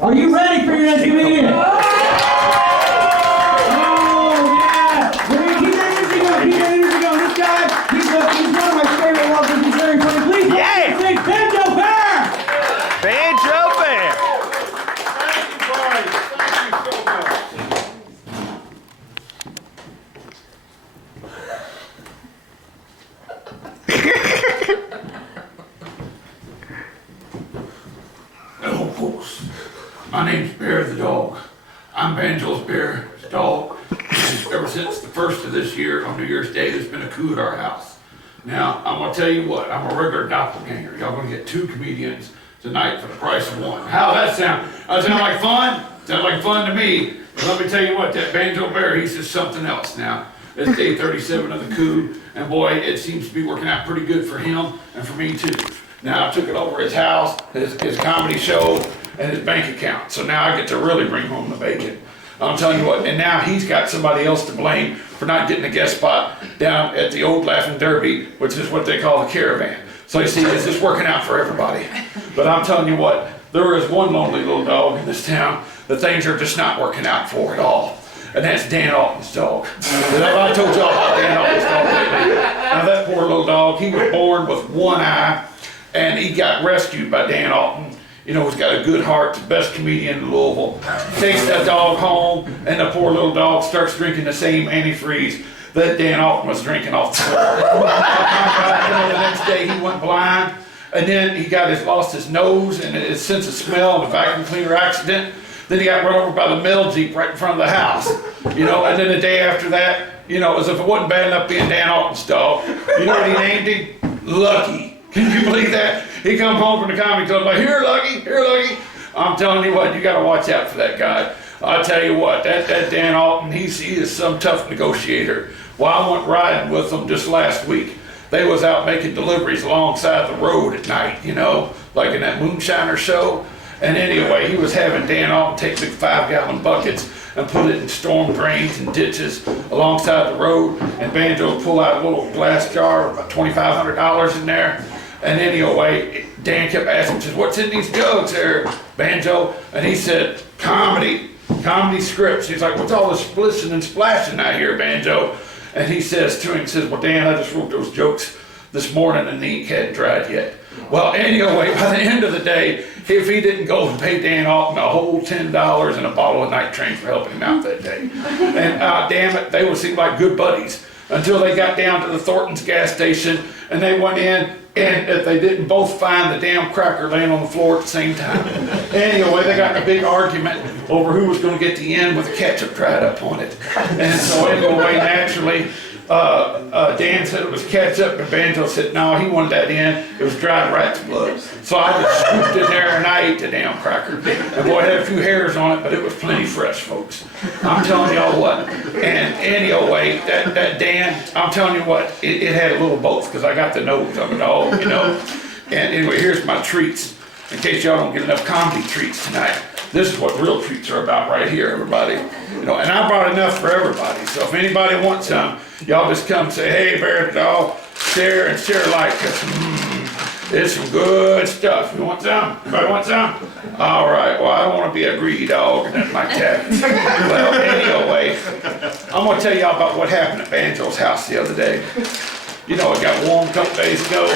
Are you ready for your next comedian? Oh, yeah! We're going to keep that energy going, keep that energy going. This guy, he's one of my favorite walkers. He's very funny. Please, Yay! sing Banjo Bear! Banjo Bear! Thank you, buddy. Thank you so much. Hello, folks. My name's Bear the dog. I'm Banjo's Bear, his dog. And ever since the first of this year, on New Year's Day, there's been a coup at our house. Now, I'm gonna tell you what, I'm a regular doppelganger. Y'all gonna get 2 comedians tonight for the price of 1. How's that sound? That sound like fun? Sounds like fun to me. But let me tell you what, that Banjo Bear, he's just something else now. It's day 37 of the coup, and boy, it seems to be working out pretty good for him and for me too. Now I took it over his house, his comedy show, and his bank account. So now I get to really bring home the bacon. I'm telling you what, and now he's got somebody else to blame for not getting a guest spot down at the old Laughing Derby, which is what they call the Caravan. So you see, it's just working out for everybody. But I'm telling you what, there is one lonely little dog in this town that things are just not working out for at all. And that's Dan Alton's dog. I told y'all about Dan Alton's dog lately. Now that poor little dog, he was born with one eye, and he got rescued by Dan Alton. You know, he's got a good heart, the best comedian in Louisville. Takes that dog home, and the poor little dog starts drinking the same antifreeze that Dan Alton was drinking off the floor. The next day he went blind, and then he lost his nose and his sense of smell in a vacuum cleaner accident. Then he got run over by the mail Jeep right in front of the house. You know, and then the day after that, you know, as if it wasn't bad enough being Dan Alton's dog, you know what he named him? Lucky. Can you believe that? He comes home from the comedy club like, here, Lucky, here, Lucky. I'm telling you what, you got to watch out for that guy. I'll tell you what, that Dan Alton, he is some tough negotiator. Well, I went riding with them just last week. They was out making deliveries alongside the road at night, you know, like in that Moonshiner show. And anyway, he was having Dan Alton take big 5-gallon buckets and put it in storm drains and ditches alongside the road. And Banjo pull out a little glass jar, about $2,500 in there. And anyway, Dan kept asking, says, what's in these jugs there, Banjo? And he said, comedy scripts. He's like, what's all this splishing and splashing out here, Banjo? And he says to him, well, Dan, I just wrote those jokes this morning and the ink hadn't dried yet. Well, anyway, by the end of the day, if he didn't go and pay Dan Alton a whole $10 and a bottle of night train for helping him out that day. And damn it, they would seem like good buddies until they got down to the Thornton's gas station and they went in, and if they didn't both find the damn cracker laying on the floor at the same time. Anyway, they got in a big argument over who was going to get the end with the ketchup dried up on it. And so anyway, naturally, Dan said it was ketchup, and Banjo said no, he wanted that in. It was dried rat's blood. So I just scooped in there and I ate the damn cracker. And boy, it had a few hairs on it, but it was plenty fresh, folks. I'm telling y'all what. And anyway, that Dan, I'm telling you what, it had a little both because I got the nose of it all, you know. And anyway, here's my treats in case y'all don't get enough comedy treats tonight. This is what real treats are about right here, everybody. You know, and I brought enough for everybody. So if anybody wants some, y'all just come say, hey, Bear the dog, share and share like, cause it's some good stuff. You want some? Anybody want some? All right, well, I don't want to be a greedy dog and nothing like that. Well, anyway, I'm going to tell y'all about what happened at Banjo's house the other day. You know, it got warm a couple days ago.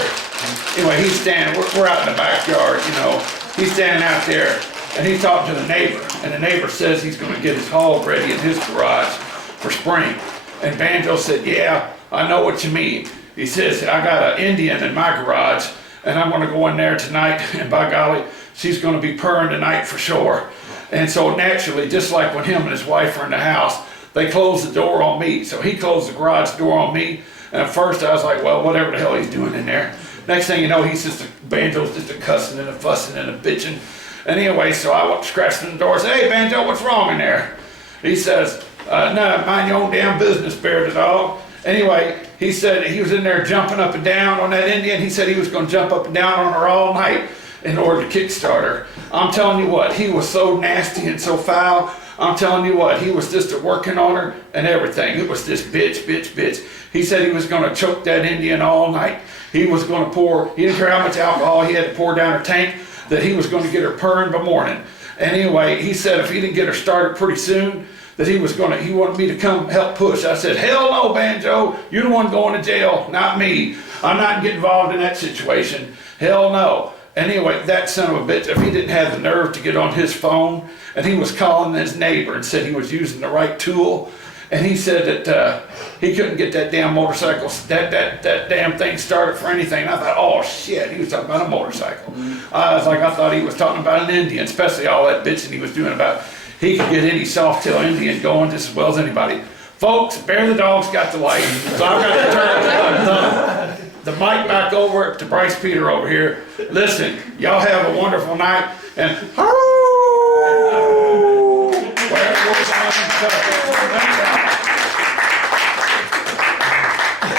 Anyway, he's standing, we're out in the backyard, you know. He's standing out there. And he's talking to the neighbor, and the neighbor says he's going to get his hog ready in his garage for spring. And Banjo said, yeah, I know what you mean. He says, I got an Indian in my garage, and I'm going to go in there tonight, and by golly, she's going to be purring tonight for sure. And so naturally, just like when him and his wife are in the house, they closed the door on me. So he closed the garage door on me, and at first I was like, well, whatever the hell he's doing in there. Next thing you know, Banjo's just a cussing and a fussing and a bitching. And anyway, so I went scratching the door and said, hey, Banjo, what's wrong in there? He says, no, mind your own damn business, Bear the dog. Anyway, he said he was in there jumping up and down on that Indian. He said he was going to jump up and down on her all night in order to kickstart her. I'm telling you what, he was so nasty and so foul. I'm telling you what, he was just working on her and everything. It was this bitch. He said he was going to choke that Indian all night. He was going to pour, he didn't care how much alcohol he had to pour down her tank, that he was going to get her purring by morning. Anyway, he said if he didn't get her started pretty soon, that he wanted me to come help push. I said, hell no, Banjo, you're the one going to jail, not me. I'm not getting involved in that situation. Hell no. Anyway, that son of a bitch, if he didn't have the nerve to get on his phone, and he was calling his neighbor and said he was using the right tool, and he said that he couldn't get that damn motorcycle, that damn thing started for anything. And I thought, oh shit, he was talking about a motorcycle. I thought he was talking about an Indian, especially all that bitching he was doing about he could get any soft-tail Indian going just as well as anybody. Folks, Bear the dog's got the light, so I've got to turn the mic back over to Bryce Peter over here. Listen, y'all have a wonderful night, and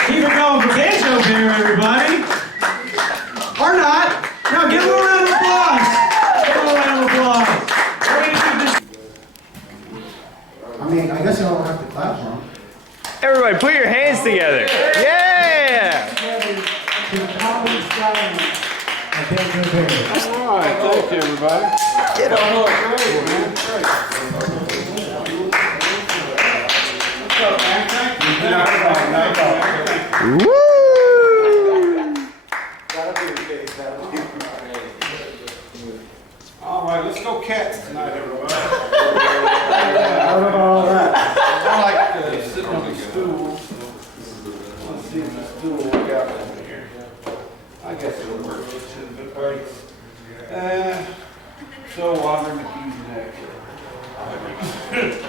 Keep it going for Banjo Bear, everybody. Or not. Now give him a round of applause. Give him a round of applause. I mean, I guess I don't have to clap for him. Everybody, put your hands together. Yeah! All right, thank you, everybody. Get on. Great, man. Great. What's up, man? Thank you. Woo! All right, let's go cats tonight, everybody. I don't know all that. I like sitting on the stool. Let's see the stool we got over here. I guess it'll work. Shouldn't be breaks. So Andre McGee's next.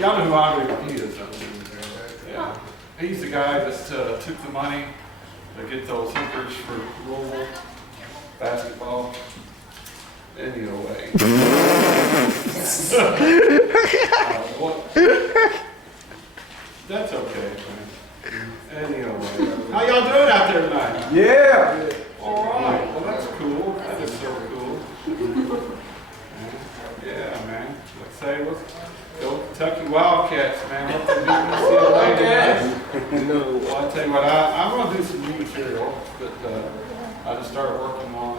Y'all know who Andre McGee is, don't you? Yeah. He's the guy that took the money to get those hookers for Louisville basketball. Anyway. What? That's okay, man. Anyway. How y'all doing out there tonight? Yeah. All right. Well, that's cool. That is so cool. Yeah, man. Let's go Kentucky Wildcats, man. What they do in the CLA. Well, I'll tell you what, I'm going to do some new material that I just started working on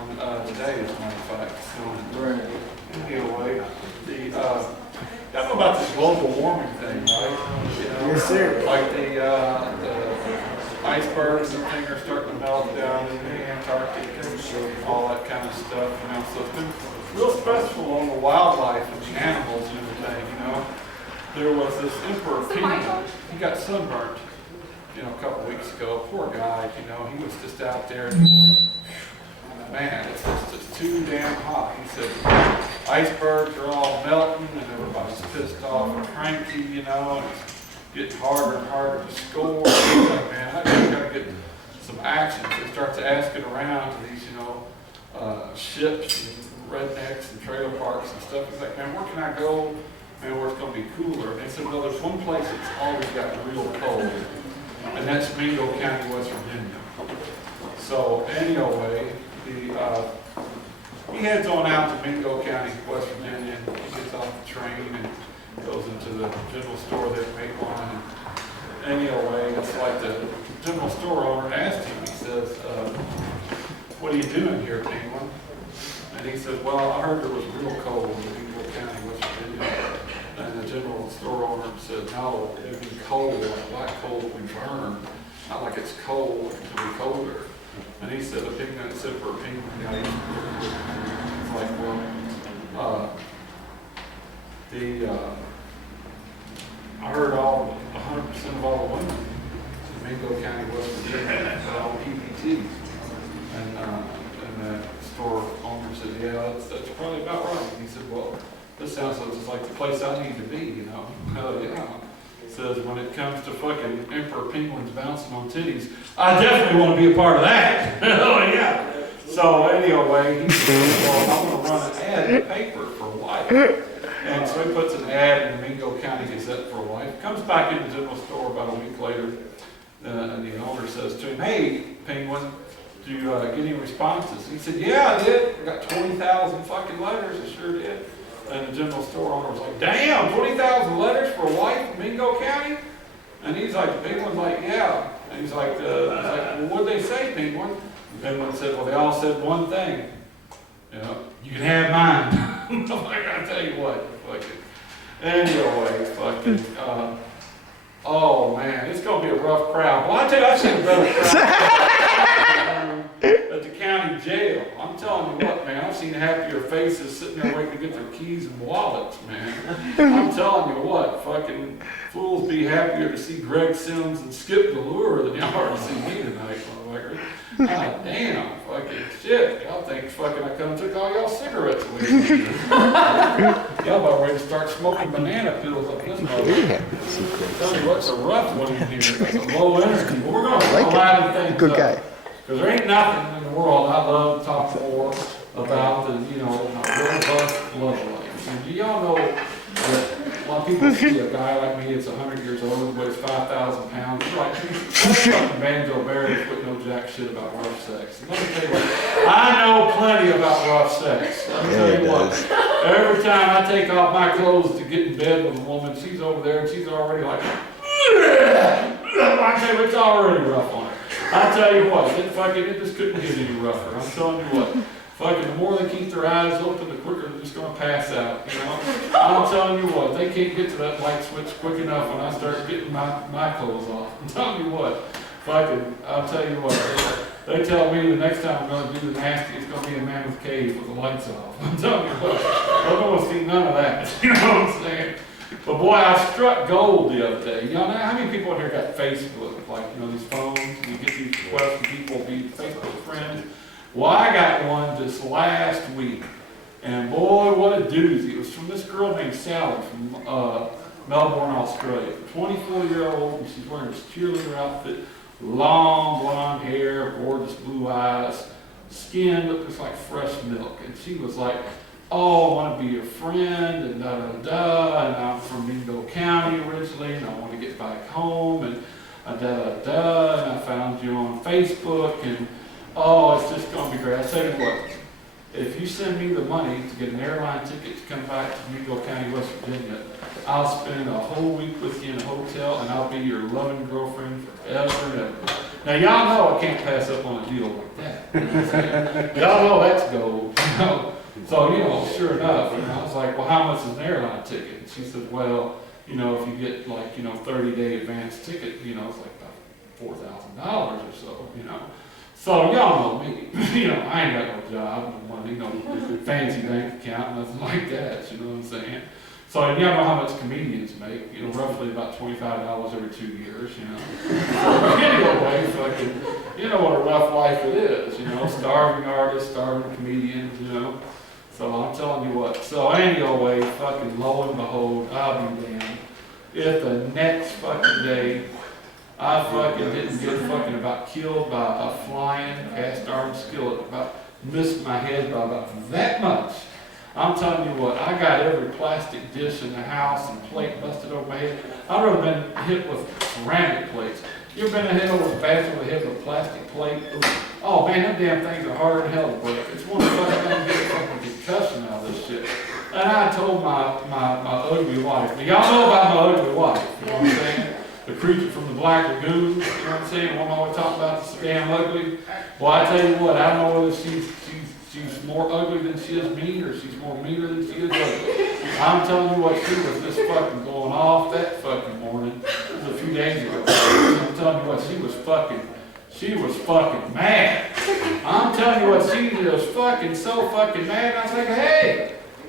today, as a matter of fact. So, anyway, y'all know about this global warming thing, right? You know, Yes, sir. Like the icebergs and things are starting to melt down in the Antarctic and all that kind of stuff, you know. So it's been real stressful on the wildlife and the animals and everything, you know. There was this emperor penguin, he got sunburnt, you know, a couple weeks ago. Poor guy, you know, he was just out there. Man, it's too damn hot. He said icebergs are all melting and everybody's pissed off and cranky, you know, and it's getting harder and harder to score. He's like, man, I gotta get some action. So he starts asking around to these, you know, ships and rednecks and trailer parks and stuff. He's like, man, where can I go, man, where it's gonna be cooler? And they said, well, there's one place that's always got real cold, and that's Mingo County, West Virginia. So anyway, he heads on out to Mingo County, West Virginia, and he gets off the train and goes into the general store there at Maitline. And anyway, it's like the general store owner asked him, he says, what are you doing here, Penguin? And he says, well, I heard there was real cold in Mingo County, West Virginia. And the general store owner said, no, it'd be cold, like black coal we burn. Not like it's cold, it'll be colder. And he said, the penguin said for a penguin guy, it's like, well, I heard 100% of all the women in Mingo County, West Virginia, are all EPTs. And the store owner said, yeah, that's probably about right. And he said, well, this sounds just like the place I need to be, you know. Hell yeah. Says when it comes to fucking emperor penguins bouncing on titties, I definitely want to be a part of that. Hell yeah. So anyway, he says, well, I'm going to run an ad in the paper for life. And so he puts an ad in the Mingo County Gazette for life. Comes back in the general store about a week later, and the owner says to him, hey, Penguin, do you get any responses? And he said, yeah, I did. I got 20,000 fucking letters. I sure did. And the general store owner was like, damn, 20,000 letters for a wife in Mingo County? And he's like, the Penguin's like, yeah. And he's like, well, what'd they say, Penguin? The Penguin said, well, they all said one thing. You know, you can have mine. I'm like, I tell you what, fucking. Anyway, fucking. Oh man, it's gonna be a rough crowd. Well, I tell you, I've seen a better crowd at the county jail. I'm telling you what, man, I've seen happier faces sitting there waiting to get their keys and wallets, man. I'm telling you what, fucking fools be happier to see Greg Sims and Skip Delure than y'all are to see me tonight, motherfucker. God damn, fucking shit. Y'all think fucking I come and took all y'all cigarettes away from you. Y'all about ready to start smoking banana pills up this motherfucker. Tell me what's a rough one in here. It's a low energy. But we're going to liven things Good up. guy. Because there ain't nothing in the world I love to talk more about than, you know, my robust love life. And do y'all know that a lot of people see a guy like me that's 100 years old, weighs 5,000 pounds, he's like, that's fucking Banjo Barry quit no jack shit about rough sex. And let me tell you what, I know plenty about rough sex. Let me tell you what, every time I take off my clothes to get in bed with a woman, she's over there and she's already like, I tell you, it's already rough on her. I tell you what, it just couldn't get any rougher. I'm telling you what, fucking the more they keep their eyes open, the quicker they're just gonna pass out, you know? I'm telling you what, they can't get to that light switch quick enough when I start getting my clothes off. I'm telling you what, fucking, I'll tell you what, they tell me the next time I'm gonna do the nasty, it's gonna be a mammoth cave with the lights off. I'm telling you what, I don't want to see none of that, you know what I'm saying? But boy, I struck gold the other day. You know, how many people in here got Facebook? Like, you know, these phones, you get these requests from people to be Facebook friends. Well, I got one just last week. And boy, what a doozy. It was from this girl named Sally from Melbourne, Australia. 24-year-old, and she's wearing this cheerleader outfit, long blonde hair, gorgeous blue eyes, skin looked just like fresh milk. And she was like, oh, I want to be your friend, and da-da-da, and I'm from Mingo County originally, and I want to get back home, and da-da-da, and I found you on Facebook, and oh, it's just going to be great. I tell you what, if you send me the money to get an airline ticket to come back to Mingo County, West Virginia, I'll spend a whole week with you in a hotel, and I'll be your loving girlfriend forever and ever. Now, y'all know I can't pass up on a deal like that. You know what I'm saying? Y'all know that's gold, you know. So, you know, sure enough, you know, I was like, well, how much is an airline ticket? And she said, well, you know, if you get like, you know, 30-day advance ticket, you know, it's like about $4,000 or so, you know. So y'all know me, you know, I ain't got no job, no money, no fancy bank account, nothing like that, you know what I'm saying? So y'all know how much comedians make, you know, roughly about $25 every 2 years, you know. So anyway, fucking, you know what a rough life it is, you know, starving artists, starving comedians, you know. So I'm telling you what. So anyway, fucking lo and behold, I'll be damned if the next fucking day I fucking didn't get fucking about killed by a flying cast iron skillet, about missed my head by about that much. I'm telling you what, I got every plastic dish in the house and plate busted over my head. I've ever been hit with ceramic plates. You ever been hit over the bathroom with a hit with a plastic plate? Oh man, them damn things are hard as hell to break. It's one of the fucking things to get a fucking concussion out of this shit. And I told my ugly wife, now y'all know about my ugly wife, you know what I'm saying? The creature from the Black Lagoon, you know what I'm saying? One I'm always talking about, this damn ugly. Well, I tell you what, I don't know whether she's more ugly than she is mean, or she's more meaner than she is ugly. I'm telling you what, she was just fucking going off that fucking morning. It was a few days ago. I'm telling you what, she was fucking mad. I'm telling you what, she was fucking so fucking mad. I was like,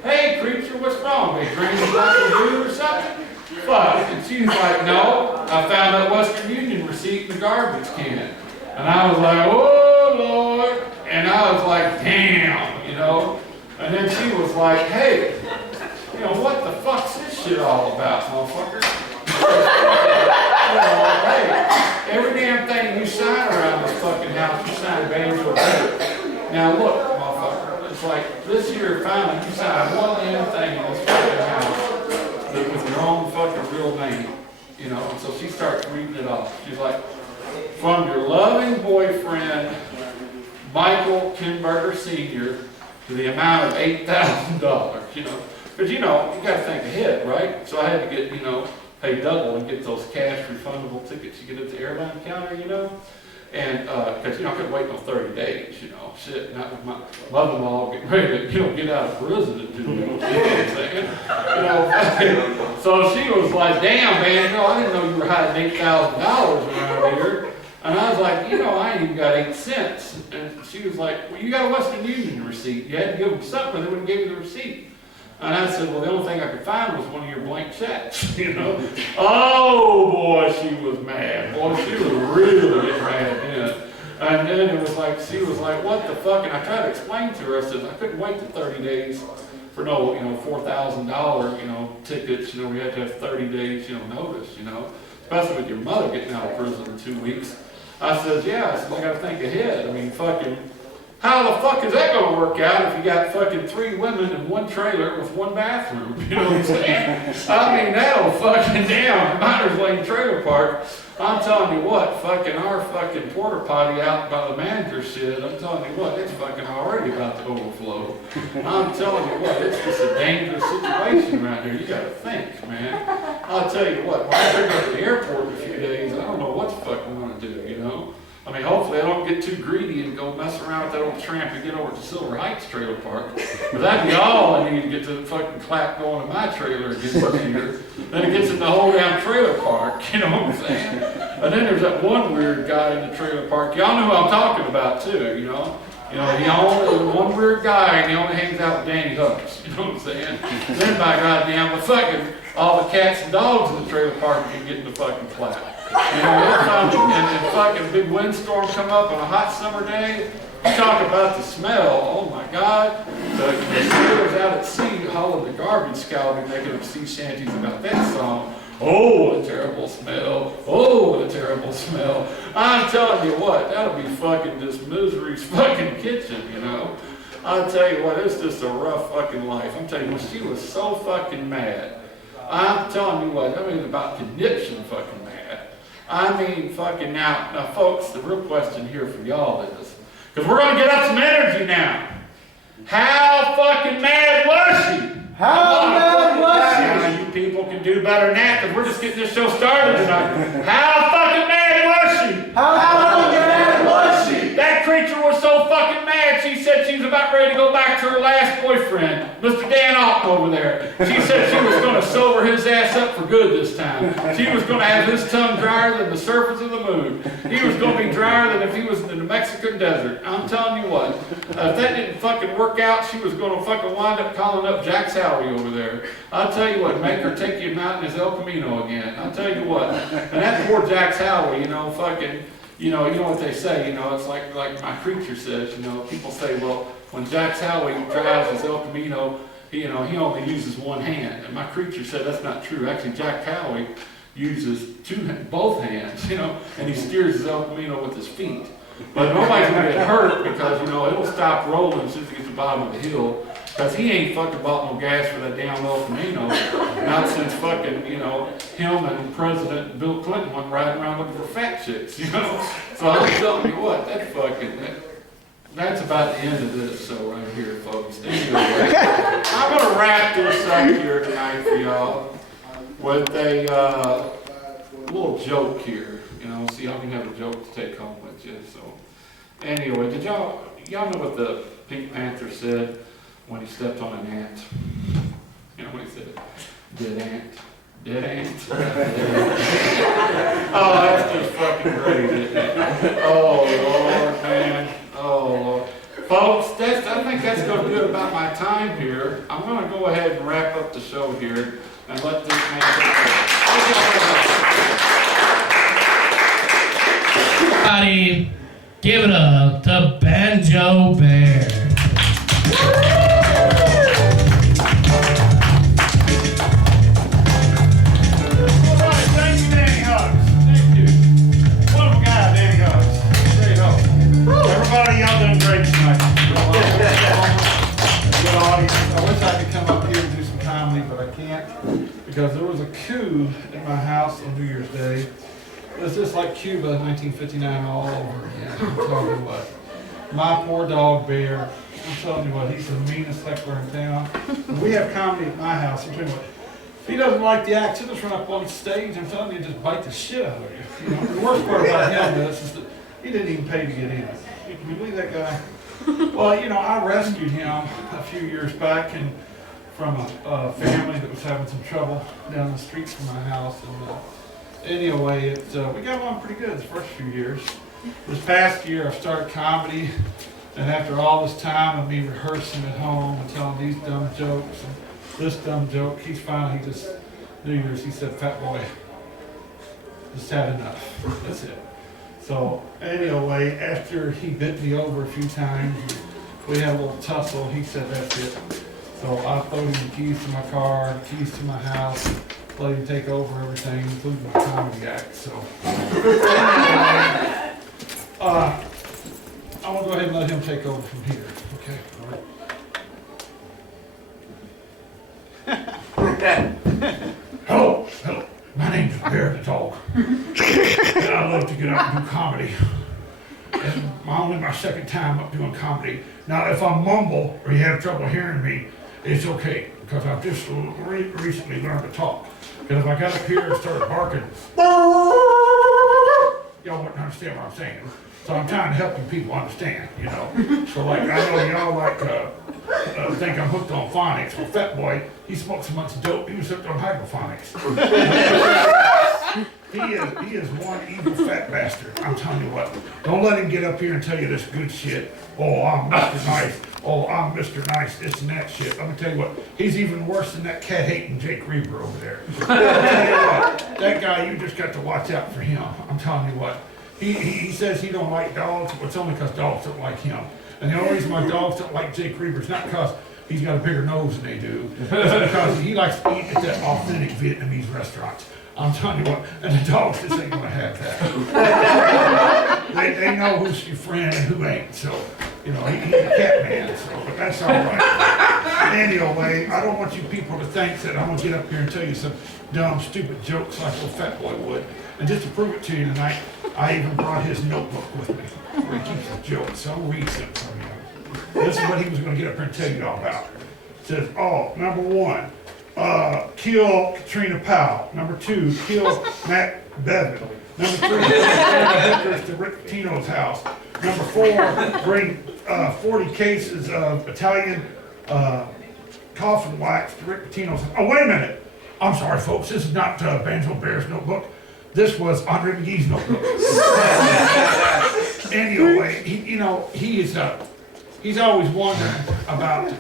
hey, creature, what's wrong? They drank the Black Lagoon or something? Fuck. And she's like, no, I found that Western Union receipt in the garbage can. And I was like, oh, Lord. And I was like, damn, you know. And then she was like, hey, you know, what the fuck's this shit all about, motherfucker? You know, hey, every damn thing you sign around this fucking house, you sign Banjo Barry. Now look, motherfucker, it's like this year finally you signed one damn thing in this fucking house with your own fucking real name, you know. And so she starts reading it off. She's like, from your loving boyfriend, Michael Kinberger Sr., to the amount of $8,000, you know. Because, you know, you got to think ahead, right? So I had to get, you know, pay double and get those cash refundable tickets you get at the airline counter, you know. And, cause I couldn't wait no 30 days, shit, not with my mother-in-law getting ready to, get out of prison in 2 weeks, you know what I'm saying? So she was like, damn, man, I didn't know you were hiding $8,000 around here. And I was like, I ain't even got 8 cents. And she was like, well, you got a Western Union receipt. You had to give them something, they wouldn't give you the receipt. And I said, well, the only thing I could find was one of your blank checks, Oh, boy, she was mad. Boy, she was really mad then. And then it was like, she was like, what the fuck? And I tried to explain to her, I said, I couldn't wait the 30 days for no, $4,000, tickets. We had to have 30 days, notice, especially with your mother getting out of prison in 2 weeks. I said, yeah, I got to think ahead. I mean, fucking, how the fuck is that going to work out if you got fucking 3 women in 1 trailer with 1 bathroom? You know what I'm saying? I mean, that'll fucking down. Miners Lane Trailer Park. I'm telling you what, fucking our fucking porta potty out by the manager shed, I'm telling you what, it's fucking already about to overflow. I'm telling you what, it's just a dangerous situation right here. You gotta think, man. I'll tell you what, when I go to the airport in a few days, I don't know what the fuck I'm gonna do, I mean, hopefully I don't get too greedy and go mess around with that old tramp and get over to Silver Heights Trailer Park. But that'd be all I need to get the fucking clap going in my trailer again this year. Then it gets in the whole damn trailer park, you know what I'm saying? And then there's that one weird guy in the trailer park. Y'all know who I'm talking about too, he only one weird guy and he only hangs out with Danny Hooks, you know what I'm saying? Then by goddamn, the fucking, all the cats and dogs in the trailer park can get in the fucking clap. And fucking big windstorm come up on a hot summer day. You talk about the smell, oh my God. The sailors out at sea hauling the garbage scalloping, making up sea shanties about that song. Oh, what a terrible smell. Oh, what a terrible smell. I'm telling you what, that'll be fucking just misery's fucking kitchen, I'll tell you what, it's just a rough fucking life. I'm telling you what, she was so fucking mad. I'm telling you what, I mean about conniption fucking mad. I mean fucking now folks, the real question here for y'all is, because we're going to get up some energy now. How fucking mad was she? How mad was she? Now, you people can do better than that, because we're just getting this show started tonight. How fucking mad was she? How fucking mad was she? That creature was so fucking mad, she said she was about ready to go back to her last boyfriend, Mr. Dan Alton over there. She said she was going to sober his ass up for good this time. She was going to have his tongue drier than the surface of the moon. He was going to be drier than if he was in the Mexican desert. I'm telling you what, if that didn't fucking work out, she was going to fucking wind up calling up Jack Howie over there. I'll tell you what, make her take you out in his El Camino again. I'll tell you what, and that poor Jack Howie, fucking, you know what they say, it's like my creature says, people say, well, when Jack Howie drives his El Camino, he only uses one hand. And my creature said that's not true. Actually, Jack Howie uses both hands, and he steers his El Camino with his feet. But nobody's gonna get hurt because, it'll stop rolling as soon as it gets to the bottom of the hill. Because he ain't fucking bought no gas for that damn El Camino. Not since fucking, him and President Bill Clinton went riding around looking for fat chicks, So I'm telling you what, that's about the end of this show right here, folks. Anyway, I'm gonna wrap this up here tonight for y'all with a little joke here. So y'all can have a joke to take home with you. So anyway, did y'all know what the Pink Panther said when he stepped on an ant? You know what he said? Dead ant. Dead ant. Oh, that's just fucking great, isn't it? Oh, Lord, man. Oh, Lord. Folks, I think that's going to do it about my time here. I'm going to go ahead and wrap up the show here and let this man take it. Everybody, give it up to Banjo Bear. Everybody, y'all done great tonight. Good audience. I wish I could come up here and do some comedy, but I can't because there was a coup at my house on New Year's Day. It's just like Cuba in 1959 all over again. I'm telling you what. My poor dog Bear. I'm telling you what, he's the meanest heckler in town. When we have comedy at my house, I'm telling you what, if he doesn't like the act, he'll just run up on stage. I'm telling you, just bite the shit out of you. The worst part about him is that He didn't even pay to get in. Can you believe that guy? Well, you know, I rescued him a few years back and from a family that was having some trouble down the street from my house. And anyway, we got along pretty good the first few years. This past year, I started comedy, and after all this time of me rehearsing at home and telling these dumb jokes and this dumb joke, he just, New Year's, he said, "Fat boy, just had enough." That's it. So anyway, after he bit me over a few times, we had a little tussle. He said, "That's it." So I told him the keys to my car, keys to my house, let him take over everything, including my comedy act. So I'm gonna go ahead and let him take over from here. Okay. All right. Hello. My name's Bear the Dog. And I love to get out and do comedy. And only my second time up doing comedy. Now, if I mumble or you have trouble hearing me, it's okay, because I've just recently learned to talk. Because if I got up here and started barking, y'all wouldn't understand what I'm saying. So I'm trying to help you people understand, you know. So like, I know y'all like think I'm hooked on phonics. Well, Fat Boy, he smoked so much dope, he was hooked on hydrophonics. He is one evil fat bastard. I'm telling you what. Don't let him get up here and tell you this good shit. Oh, I'm Mr. Nice. Oh, I'm Mr. Nice, this and that shit. Let me tell you what, he's even worse than that cat-hating Jake Reaver over there. I'll tell you what, that guy, you just got to watch out for him. I'm telling you what. He says he don't like dogs, but it's only because dogs don't like him. And the only reason my dogs don't like Jake Reaver is not because he's got a bigger nose than they do. It's because he likes to eat at that authentic Vietnamese restaurant. I'm telling you what, and the dogs just ain't gonna have that. They know who's your friend and who ain't, so, you know, he's a cat man, so, but that's all right. Anyway, I don't want you people to think that I'm gonna get up here and tell you some dumb, stupid jokes like little Fat Boy would. And just to prove it to you tonight, I even brought his notebook with me, where he keeps his jokes, so I'll read some from you. This is what he was gonna get up here and tell you all about. It says, oh, number 1. Kill Katrina Powell. Number 2, kill Matt Bevin. Number 3, bring Vickers to Rick Pitino's house. Number 4, bring 40 cases of Italian coffin wax to Rick Pitino's house. Oh, wait a minute. I'm sorry, folks. This is not Banjo Bear's notebook. This was Andre McGee's notebook. Anyway, he's always wondering about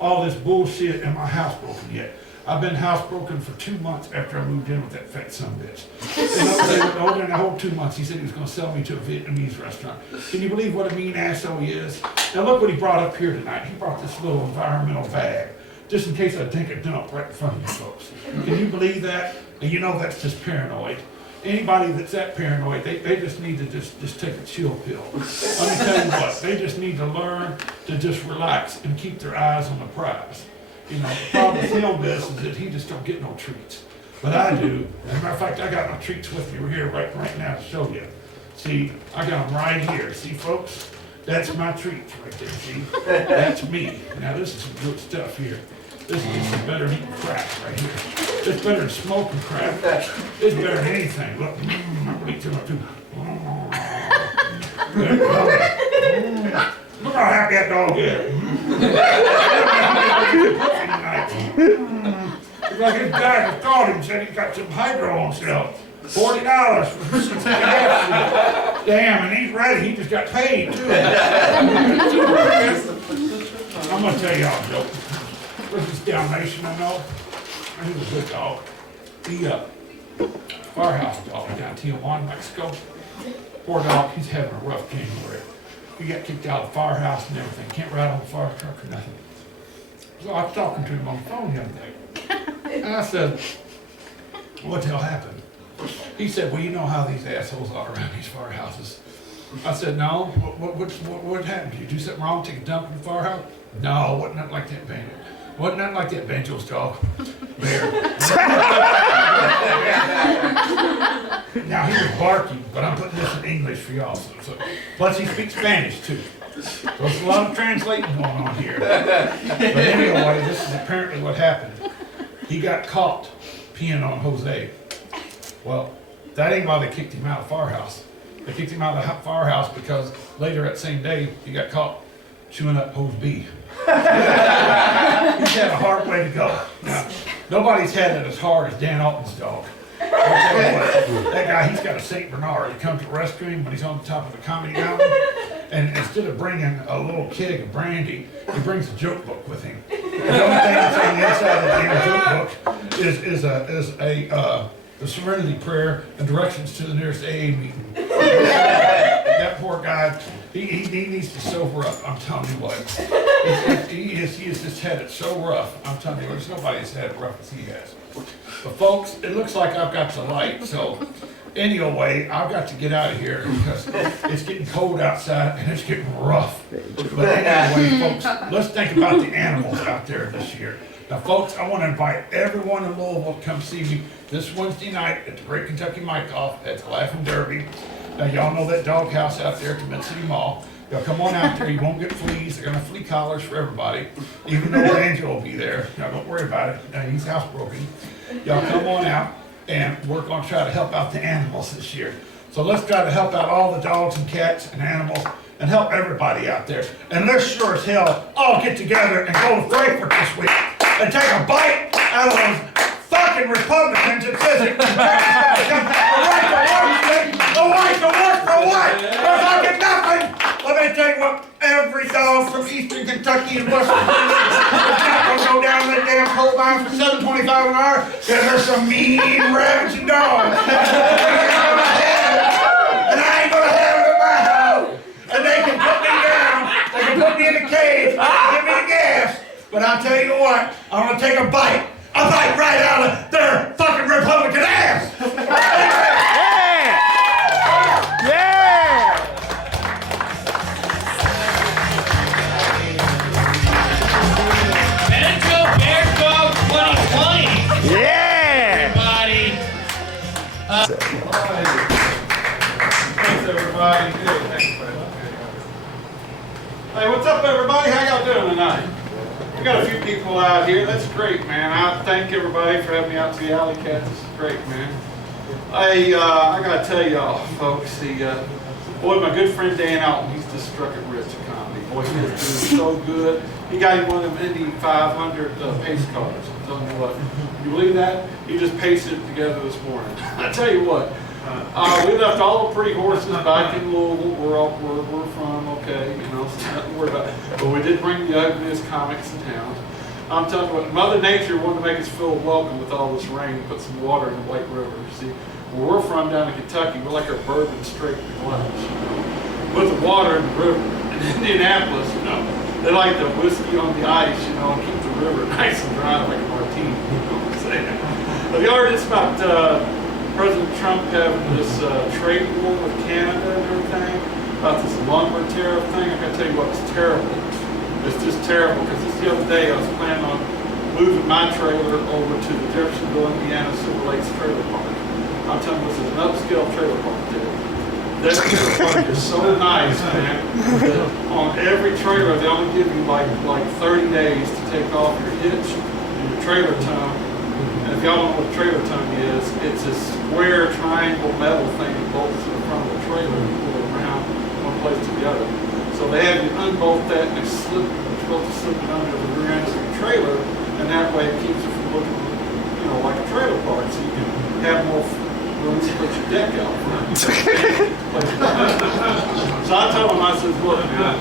all this bullshit in my housebroken yet. I've been housebroken for 2 months after I moved in with that fat sumbitch. And over the whole 2 months, he said he was going to sell me to a Vietnamese restaurant. Can you believe what a mean asshole he is? Now look what he brought up here tonight. He brought this little environmental bag, just in case I take a dump right in front of you folks. Can you believe that? And you know that's just paranoid. Anybody that's that paranoid, they just need to just take a chill pill. Let me tell you what, they just need to learn to just relax and keep their eyes on the prize. You know, the problem with him is that he just don't get no treats. But I do. As a matter of fact, I got my treats with me. We're here right now to show you. See, I got them right here. See, folks? That's my treats right there, see? That's me. Now, this is some good stuff here. This is better than eating crack right here. It's better than smoking crack. It's better than anything. Look, I'm eat too much too. Look how happy that dog is. It's like his dad has called him and said he got some hydro on sale. $40 for some gas. Damn, and he's ready. He just got paid too. I'm gonna tell y'all a joke. This is Dalmatian, I know. He's a good dog. He firehouse dog down in Tijuana, Mexico. Poor dog, he's having a rough January. He got kicked out of the firehouse and everything. Can't ride on the fire truck or nothing. So I was talking to him on the phone the other day. And I said, what the hell happened? He said, well, you know how these assholes are around these firehouses. I said, no, what happened? Did you do something wrong? Take a dump in the firehouse? No, wasn't nothing like that, Banjo. Wasn't nothing like that, Banjo's dog. Bear. Now, he was barking, but I'm putting this in English for y'all. So, plus, he speaks Spanish, too. So there's a lot of translating going on here. But anyway, this is apparently what happened. He got caught peeing on Jose. Well, that ain't why they kicked him out of the firehouse. They kicked him out of the firehouse because later that same day, he got caught chewing up hose B. He's had a hard way to go. Now, nobody's had it as hard as Dan Alton's dog. I'll tell you what, that guy, he's got a St. Bernard. He comes to rescue him when he's on the top of the comedy mountain. And instead of bringing a little keg of brandy, he brings a joke book with him. The only thing that's on the inside of the damn joke book is the Serenity Prayer and directions to the nearest AA meeting. That poor guy, he needs to sober up. I'm telling you what. He has just had it so rough. I'm telling you, there's nobody that's had it rough as he has. But folks, it looks like I've got the light, so anyway, I've got to get out of here because it's getting cold outside and it's getting rough. But anyway, folks, let's think about the animals out there this year. Now, folks, I want to invite everyone in Louisville to come see me this Wednesday night at the Great Kentucky Mike Off at the Laughing Derby. Now, y'all know that doghouse out there at the Mid-City Mall. Y'all come on out there. You won't get fleas. They're going to have flea collars for everybody, even though Banjo will be there. Now, don't worry about it. He's housebroken. Y'all come on out, and we're going to try to help out the animals this year. So let's try to help out all the dogs and cats and animals and help everybody out there. And let's sure as hell all get together and go to Frankfurt this week and take a bite out of those fucking Republicans that says it. The right to work for what? For fucking nothing. Let me tell you what, every dog from Eastern Kentucky and West Virginia is not gonna go down that damn coal mine for $7.25 an hour because there's some mean, ravaging dogs. And I ain't gonna have it in my house. And they can put me down. They can put me in a cage. They can give me the gas. But I'll tell you what, I'm gonna take a bite right out of their fucking Republican ass. Thanks, everybody. Good. Thanks, Fred. Hey, what's up, everybody? How y'all doing tonight? We got a few people out here. That's great, man. I thank everybody for having me out to the Alley Cats. This is great, man. I gotta tell y'all, folks, boy, my good friend Dan Alton, he's just struck it rich at comedy. Boy, he is doing so good. He got him one of them Indy 500 pace cars. I'm telling you what. You believe that? He just pasted it together this morning. I tell you what, we left all the pretty horses back in Louisville, where we're from, okay, you know, so nothing to worry about. But we did bring the ugliest comics in town. I'm telling you what, Mother Nature wanted to make us feel welcome with all this rain, put some water in the White River. See, where we're from down in Kentucky, we're like our bourbon straight from glass. Put the water in the river. In Indianapolis, you know, they like the whiskey on the ice, you know, and keep the river nice and dry like a martini. You know what I'm saying? Have you heard this about President Trump having this trade war with Canada and everything? About this lumber tariff thing? I gotta tell you what, it's terrible. It's just terrible, because just the other day I was planning on moving my trailer over to the Jeffersonville, Indiana Silver Lakes Trailer Park. I'm telling you, this is an upscale trailer park there. That trailer park is so nice, man. On every trailer, they only give you like 30 days to take off your hitch and your trailer tongue. And if y'all don't know what a trailer tongue is, it's a square triangle metal thing that bolts to the front of the trailer and pull it around one place to the other. So they have you unbolt that and you're supposed to slip it under the rear end of your trailer, and that way it keeps it from looking, you know, like a trailer park, so you can have more room to put your deck out. So I told him, I said, look, man,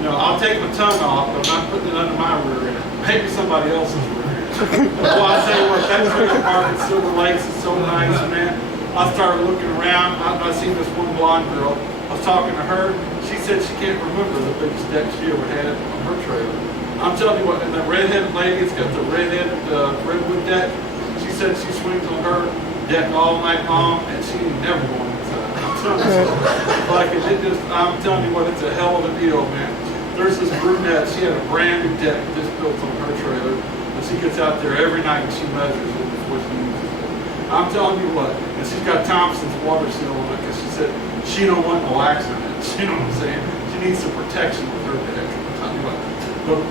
you know, I'll take my tongue off, but I'm not putting it under my rear end. Maybe somebody else's rear end. Well, I tell you what, that trailer park at Silver Lakes is so nice, man. I started looking around. I seen this one blonde girl. I was talking to her. She said she can't remember the biggest deck she ever had on her trailer. I'm telling you what, and the redheaded lady has got the redheaded redwood deck. She said she swings on her deck all night long, and she ain't never going inside. I'm telling you, I'm telling you what, it's a hell of a deal, man. There's this brunette. She had a brand new deck just built on her trailer, and she gets out there every night and she measures it before she uses it. I'm telling you what, and she's got Thompson's water seal on it because she said she don't want no accidents. You know what I'm saying? She needs some protection with her deck. I'm telling you what. But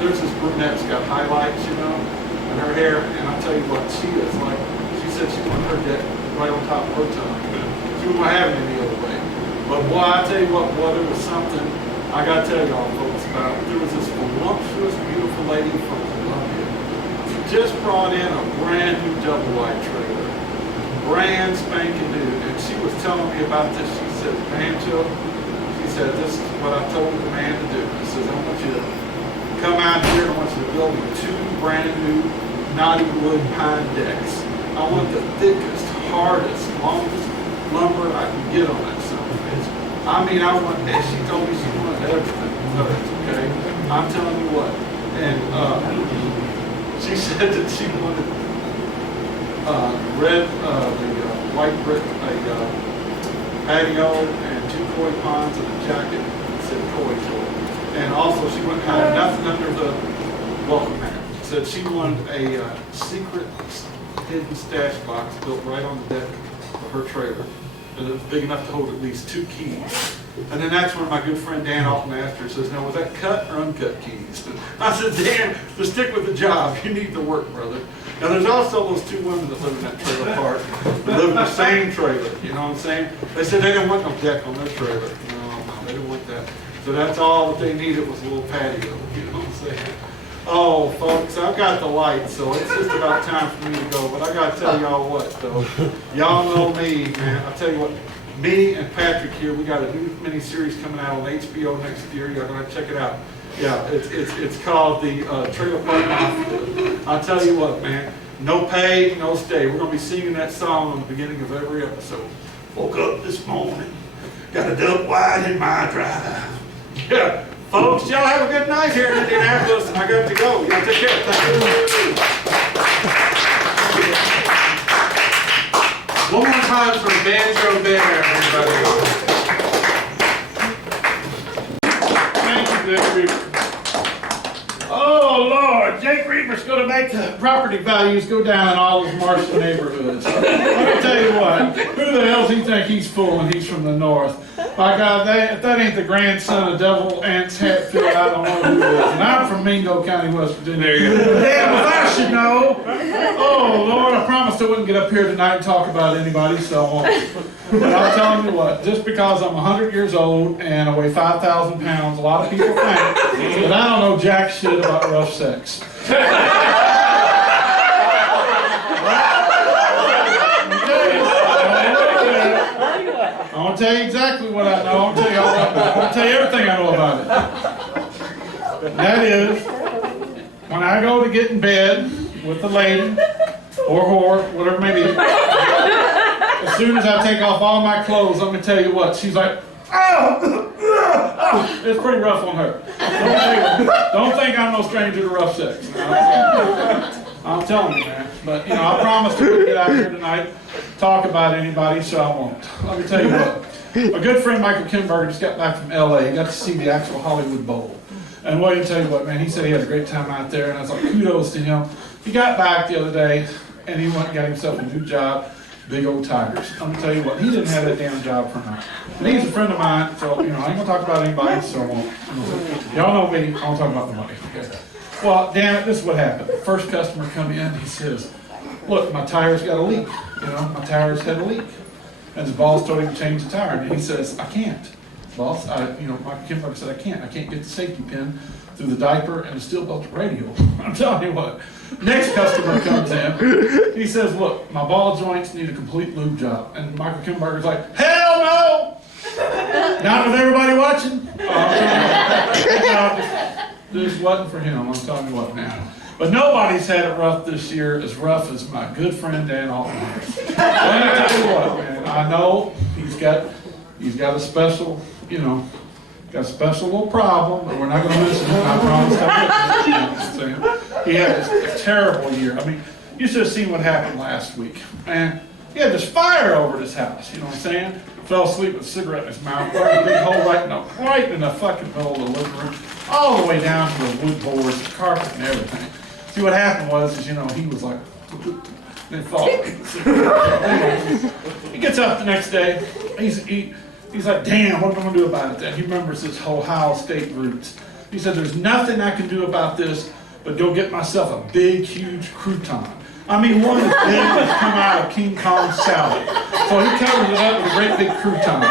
there's this brunette's got highlights, you know, in her hair, and I'll tell you what, she is like, she said she wanted her deck right on top of her tongue. She wouldn't have it any other way. But boy, I tell you what, boy, there was something I gotta tell y'all folks about. There was this voluptuous, beautiful lady from Columbia. She just brought in a brand new double wide trailer. Brand spanking new. And she was telling me about this. She said, Banjo, she said, this is what I told the man to do. He says, I want you to come out here and I want you to build me 2 brand new knotty wood pine decks. I want the thickest, hardest, longest lumber I can get on that son of a bitch. I mean, I want, and she told me she wanted everything. Okay? I'm telling you what. And she said that she wanted the white brick, patio and 2 koi ponds and a jacket that said koi to it. And also she wouldn't have nothing under the welcome mat. Said she wanted a secret hidden stash box built right on the deck of her trailer. And it was big enough to hold at least 2 keys. And then that's when my good friend Dan Altmaster says, now was that cut or uncut keys? And I said, Dan, just stick with the job. You need the work, brother. Now there's also those 2 women that live in that trailer park. They live in the same trailer, you know what I'm saying? They said they didn't want no deck on their trailer. No, they didn't want that. So that's all that they needed was a little patio, you know what I'm saying? Oh, folks, I've got the lights, so it's just about time for me to go. But I got to tell y'all what, though. Y'all know me, man. I'll tell you what. Me and Patrick here, we got a new mini-series coming out on HBO next year. Y'all gonna check it out. Yeah, it's called the Trailer Park Mafia. I'll tell you what, man. No pay, no stay. We're gonna be singing that song on the beginning of every episode. Woke up this morning, got a double wide in my drive. Yeah. Folks, y'all have a good night here in Indianapolis, and I got to go. Y'all take care. Thank you. One more time for Banjo Bear, everybody. Thank you, Jake Reaper. Oh, Lord, Jake Reaper's going to make the property values go down in all those Marshall neighborhoods. Let me tell you what, who the hell does he think he's fooling? He's from the north. My God, if that ain't the grandson of Devil Anse Hatfield, I don't know who it is. And I'm from Mingo County, West Virginia. There you go. Damn, if I should know. Oh, Lord, I promised I wouldn't get up here tonight and talk about anybody, so I won't. But I'll tell you what, just because I'm 100 years old and I weigh 5,000 pounds, a lot of people think that I don't know jack shit about rough sex. I'm gonna tell you exactly what I know. I'm gonna tell you everything I know about it. And that is, when I go to get in bed with the lady, or whore, whatever it may be, as soon as I take off all my clothes, I'm gonna tell you what, she's like, oh, it's pretty rough on her. Don't think I'm no stranger to rough sex. I'm telling you, man. But, you know, I promised to wouldn't get out here tonight, talk about anybody, so I won't. Let me tell you what. A good friend, Michael Kimberger, just got back from L.A. He got to see the actual Hollywood Bowl. And well, I tell you what, man, he said he had a great time out there, and I was like, kudos to him. He got back the other day, and he went and got himself a new job, Big Old Tigers. I'm gonna tell you what, he didn't have that damn job for nothing. And he's a friend of mine, so, you know, I ain't gonna talk about anybody, so I won't. Y'all know me, I won't talk about the money, okay? Well, damn it, this is what happened. First customer come in, he says, look, my tire's got a leak. You know, my tire's had a leak. And his boss told him to change the tire, and he says, I can't. Boss, Michael Kimberger said, I can't get the safety pin through the diaper and the steel belted radio. I'm telling you what. Next customer comes in, he says, look, my ball joints need a complete lube job. And Michael Kimberger's like, hell no! Not with everybody watching. This wasn't for him, I'm telling you what now. But nobody's had it rough this year, as rough as my good friend Dan Altman. Let me tell you what, man. I know he's got a special, got a special little problem, but we're not going to listen to him. I promise. You know what I'm saying? He had a terrible year. I mean, you should have seen what happened last week. Man, he had this fire over at his house, you know what I'm saying? Fell asleep with a cigarette in his mouth, burned a big hole right in the fucking middle of the living room, all the way down to the wood boards, the carpet, and everything. See, what happened was, he was like, then thought. He gets up the next day, he's like, damn, what am I going to do about it then? He remembers his Ohio State roots. He said, there's nothing I can do about this but go get myself a big, huge crouton. I mean, one as big as come out of King Kong's salad. So he covered it up with a great big crouton.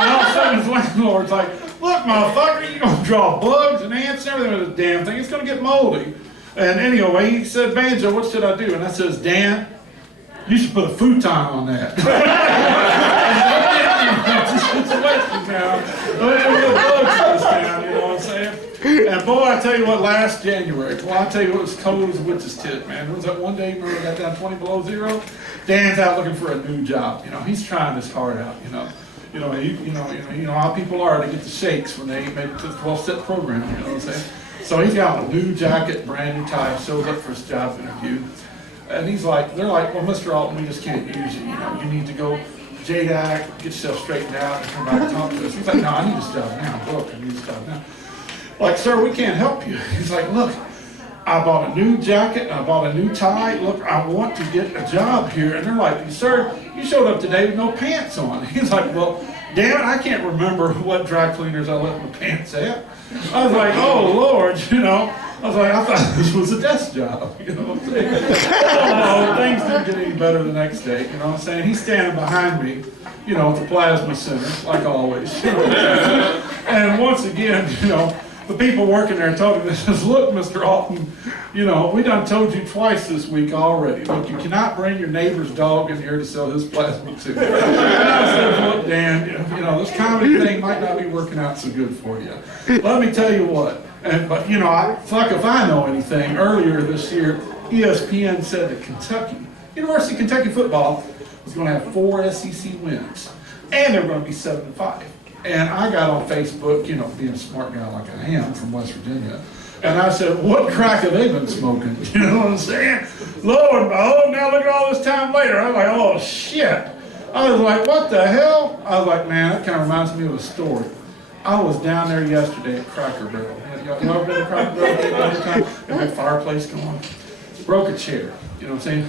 And all of a sudden his landlord's like, look, motherfucker, you're gonna draw bugs and ants and everything with this damn thing. It's gonna get moldy. And anyway, he said, Banjo, what should I do? And I says, Dan, you should put a futon on that. You know what I'm saying? And boy, I tell you what, last January, I tell you what, it was cold as a witch's tit, man. It was that one day when we got down 20 below zero. Dan's out looking for a new job. You know, he's trying his heart out. You know how people are to get the shakes when they make the 12-step program. You know what I'm saying? So he's got a new jacket, brand new tie, shows up for his job interview, and they're like, well, Mr. Alton, we just can't use you. You know, you need to go JDAC, get yourself straightened out, and come back and talk to us. He's like, no, I need this job now. Look, I need this job now. Like, sir, we can't help you. He's like, look, I bought a new jacket, I bought a new tie. Look, I want to get a job here. And they're like, sir, you showed up today with no pants on. He's like, well, damn it, I can't remember what dry cleaners I left my pants at. I was like, oh, Lord, you know. I was like, I thought this was a desk job, you know what I'm saying? Oh, things didn't get any better the next day, you know what I'm saying? He's standing behind me, you know, at the plasma center, like always. You know what I'm saying? And once again, you know, the people working there told him, they says, look, Mr. Alton, you know, we done told you twice this week already. Look, you cannot bring your neighbor's dog in here to sell his plasma too. And I said, look, Dan, you know, this comedy thing might not be working out so good for you. Let me tell you what. But you know, fuck if I know anything. Earlier this year, ESPN said that University of Kentucky football was going to have 4 SEC wins, and they're going to be 7-5. And I got on Facebook, you know, being a smart guy like I am from West Virginia, and I said, what crack have they been smoking? You know what I'm saying? Lo and behold, now look at all this time later. I'm like, oh shit. I was like, what the hell? I was like, man, that kind of reminds me of a story. I was down there yesterday at Cracker Barrel. You ever been to Cracker Barrel? Got that fireplace going. Broke a chair, you know what I'm saying?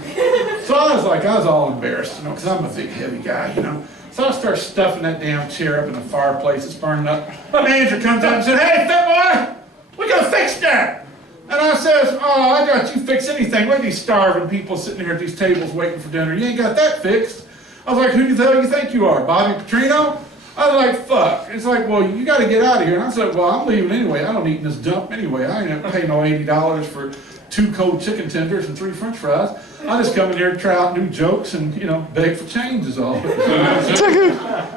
So I was all embarrassed, you know, because I'm a big, heavy guy, you know. So I start stuffing that damn chair up in the fireplace. It's burning up. My manager comes out and said, hey, fat boy, we gotta fix that. And I says, oh, I got you fix anything. Look at these starving people sitting here at these tables waiting for dinner. You ain't got that fixed. I was like, who the hell you think you are, Bobby Petrino? I was like, fuck. It's like, well, you got to get out of here. And I said, well, I'm leaving anyway. I don't eat in this dump anyway. I ain't gonna pay no $80 for 2 cold chicken tenders and 3 French fries. I just come in here to try out new jokes and, you know, beg for change is all.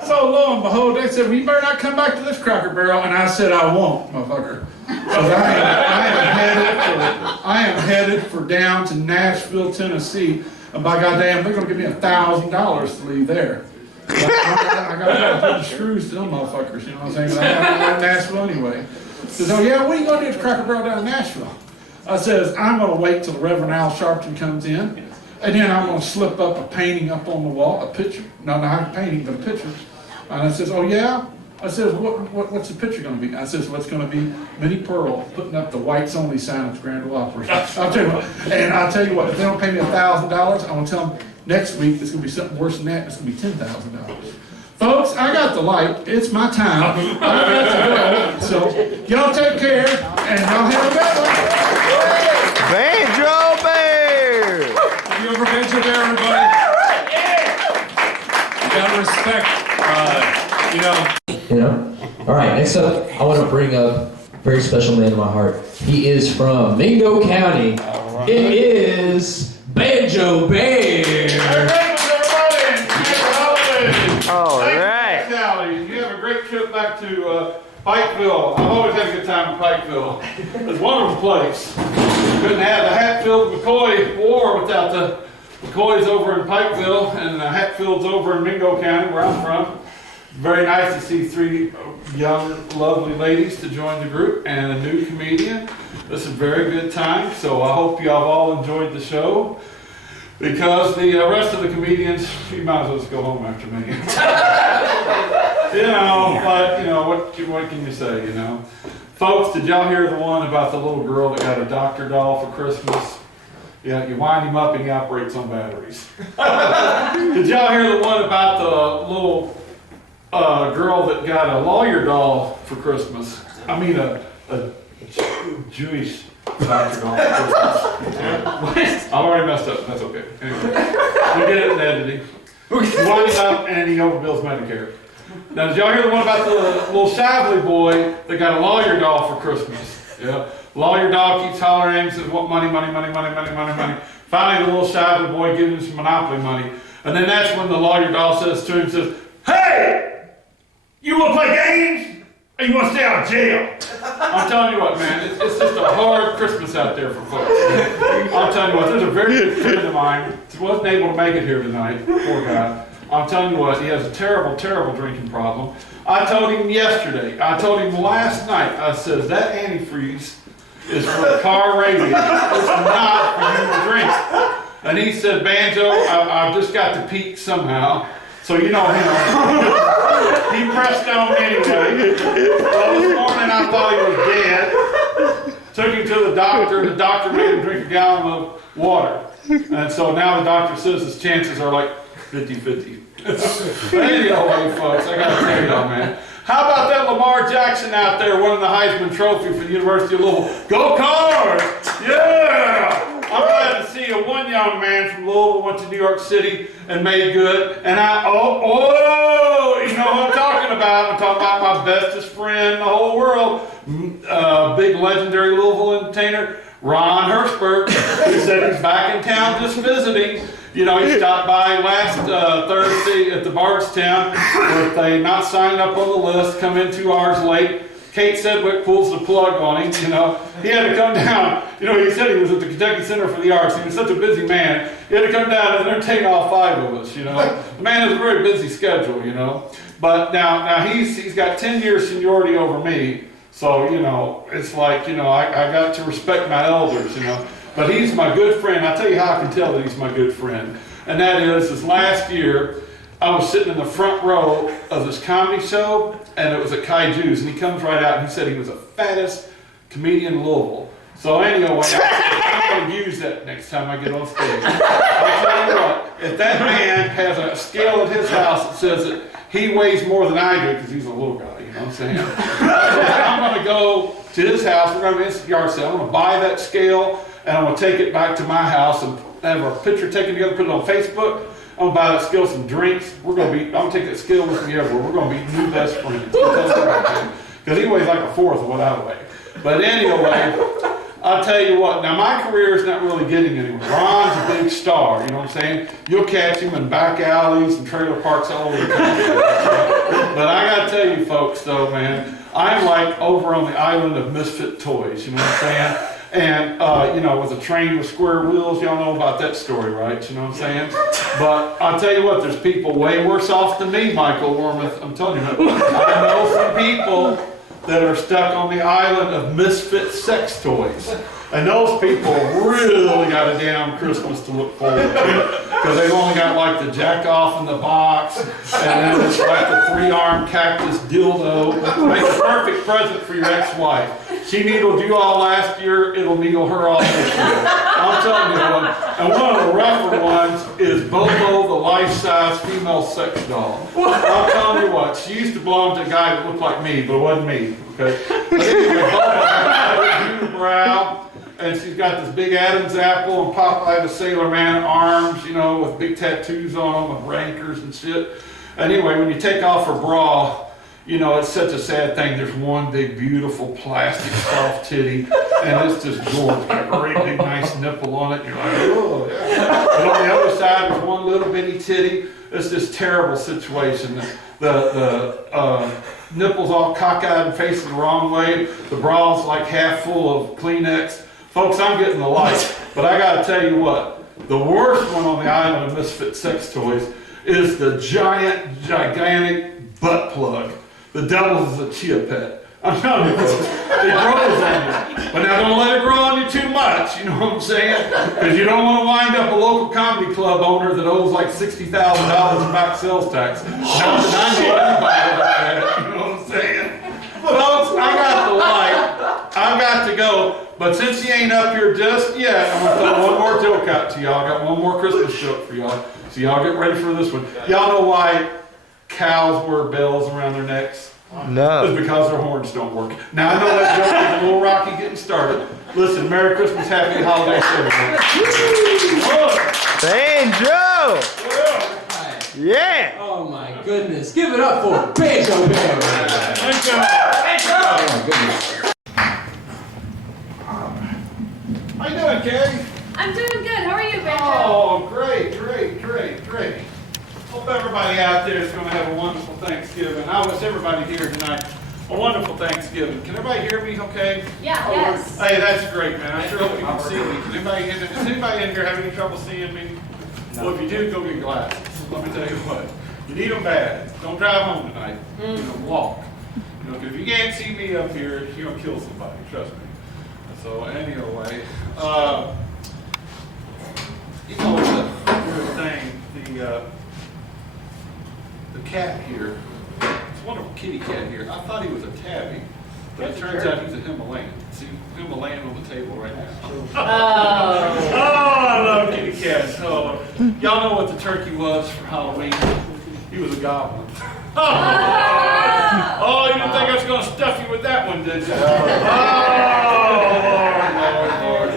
So lo and behold, they said, well, you better not come back to this Cracker Barrel. And I said, I won't, motherfucker. Because I am headed for down to Nashville, Tennessee. And by goddamn, they're going to give me $1,000 to leave there. I got to put the screws to them motherfuckers, you know what I'm saying? 'Cause I'm going to Nashville anyway. He says, oh yeah, what are you going to do at Cracker Barrel down in Nashville? I says, I'm going to wait till the Reverend Al Sharpton comes in, and then I'm going to slip up a painting up on the wall, a picture. No, not a painting, but a picture. And I says, oh yeah? I says, what's the picture going to be? I says, well, it's going to be Minnie Pearl putting up the whites only sign at the Grand Ole Opry. I'll tell you what, if they don't pay me $1,000, I'm going to tell them next week it's going to be something worse than that. It's going to be $10,000. Folks, I got the light. It's my time. I got to go. So y'all take care, and y'all have a good one. Banjo Bear! You ever Banjo Bear, everybody? You gotta respect, You know? All right, next up, I want to bring up a very special man in my heart. He is from Mingo County. Right. It is Banjo Bear. All right. Sally, you have a great trip back to Pikeville. I've always had a good time in Pikeville. It's a wonderful place. Couldn't have the Hatfield-McCoy War without the McCoys over in Pikeville and the Hatfields over in Mingo County, where I'm from. Very nice to see 3 young, lovely ladies to join the group and a new comedian. This is a very good time, so I hope you have all enjoyed the show. Because the rest of the comedians, you might as well just go home after me. You know, but you know, what can you say, you know? Folks, did y'all hear the one about the little girl that got a Dr. doll for Christmas? Yeah, you wind him up and he operates on batteries. Did y'all hear the one about the little girl that got a lawyer doll for Christmas? I mean, a Jewish Dr. doll for Christmas. I already messed up. That's okay. Anyway, we did it in editing. You wind him up and he overbills Medicare. Now, did y'all hear the one about the little Shively boy that got a lawyer doll for Christmas? Yeah. Lawyer doll keeps hollering and says, "What money, money, money, money, money, money, money." Finally, the little Shively boy gives him some Monopoly money. And then that's when the lawyer doll says to him, says, "Hey, you want to play games? Or you want to stay out of jail?" I'm telling you what, man, it's just a hard Christmas out there for folks. I'm telling you what, there's a very good friend of mine who wasn't able to make it here tonight, poor guy. I'm telling you what, he has a terrible, terrible drinking problem. I told him yesterday, I told him last night, I said, that antifreeze is for the car radio. It's not for you to drink. And he said, "Banjo, I've just got to peak somehow." So you know him. He pressed on anyway. Well, this morning I thought he was dead. Took him to the doctor, and the doctor made him drink a gallon of water. And so now the doctor says his chances are like 50-50. But anyway, folks, I gotta tell y'all, man. How about that Lamar Jackson out there winning the Heisman Trophy for the University of Louisville? Go Cards! Yeah! I'm glad to see one young man from Louisville went to New York City and made good. And you know what I'm talking about. I'm talking about my bestest friend in the whole world, big legendary Louisville entertainer, Ron Hertzberg, who said he's back in town just visiting. You know, he stopped by last Thursday at the Bardstown with they not signed up on the list, come in 2 hours late. Kate Sedgwick pulls the plug on him, you know. He had to come down. You know, he said he was at the Kentucky Center for the Arts. He was such a busy man. He had to come down and entertain all 5 of us, you know. The man has a very busy schedule, you know. But now he's got 10 years seniority over me. So, you know, it's like, you know, I got to respect my elders, you know. But he's my good friend. I'll tell you how I can tell that he's my good friend. And that is last year, I was sitting in the front row of this comedy show, and it was at Kaiju's, and he comes right out and he said he was the fattest comedian in Louisville. So anyway, I'm going to use that next time I get on stage. I'll tell you what, if that man has a scale at his house that says that he weighs more than I do, because he's a little guy, you know what I'm saying? I'm going to go to his house, we're going to have an instant yard sale, I'm going to buy that scale, and I'm going to take it back to my house and have a picture taken together, put it on Facebook. I'm going to buy that scale some drinks. I'm going to take that scale with me everywhere. We're going to be new best friends. Because he weighs like a fourth of what I weigh. But anyway, I'll tell you what. Now, my career is not really getting anywhere. Ron's a big star, you know what I'm saying? You'll catch him in back alleys and trailer parks all over the country. But I got to tell you folks, though, man, I'm like over on the island of misfit toys, you know what I'm saying? And, you know, with a train with square wheels, y'all know about that story, right? You know what I'm saying? But I'll tell you what, there's people way worse off than me, Michael Wormuth. I'm telling you, I know some people that are stuck on the island of misfit sex toys. And those people really got a damn Christmas to look forward to. Because they've only got like the jack off in the box, and then it's like the 3-armed cactus dildo. Make a perfect present for your ex-wife. She needled you all last year, it'll needle her all this year. I'm telling you one. And one of the rougher ones is Bobo, the life-size female sex doll. I'm telling you what, she used to belong to a guy that looked like me, but it wasn't me. Okay? But anyway, Bobo had a brow. And she's got this big Adam's apple and Popeye the Sailor Man arms, you know, with big tattoos on them, with rankers and shit. Anyway, when you take off her bra, you know, it's such a sad thing. There's one big, beautiful, plastic, soft titty, and it's just gorgeous. Got a great big, nice nipple on it. And you're like, oh, yeah. But on the other side, there's one little bitty titty. It's this terrible situation. The nipple's all cockeyed and facing the wrong way. The bra's like half full of Kleenex. Folks, I'm getting the light, but I gotta tell you what, the worst one on the island of misfit sex toys is the gigantic butt plug. The devil's is a chia pet. I'm telling you, folks, it grows on you. But now don't let it grow on you too much, you know what I'm saying? Because you don't want to wind up a local comedy club owner that owes like $60,000 in back sales tax. Not that I know anybody like that, you know what I'm saying? Folks, I got the light. I've got to go. But since he ain't up here just yet, I'm going to throw one more joke out to y'all. I got one more Christmas joke for y'all. So y'all get ready for this one. Y'all know why cows wear bells around their necks? No. It's because their horns don't work. Now, I know that joke is a little rocky getting started. Listen, Merry Christmas, Happy Holidays, everyone. Banjo! Yeah. Oh my goodness. Give it up for Banjo Bear. Thank you. Oh my goodness. How you doing, Carrie? I'm doing good. How are you, Banjo? Oh, great. Hope everybody out there is going to have a wonderful Thanksgiving. I wish everybody here tonight a wonderful Thanksgiving. Can everybody hear me okay? Yeah, yes. Hey, that's great, man. I sure hope you can see me. Does anybody in here have any trouble seeing me? No. Well, if you do, go get glasses. Let me tell you what. You need them bad. Don't drive home tonight. You know, walk. You know, 'cause if you can't see me up here, you're going to kill somebody. Trust me. So, anyway, you know, the thing, the cat here, it's a wonderful kitty cat here. I thought he was a tabby, but it turns out he's a Himalayan. See Himalayan on the table right now. Oh. I love kitty cats. Oh, y'all know what the turkey was for Halloween? He was a goblin. Oh, you didn't think I was going to stuff you with that one, did you? Lord.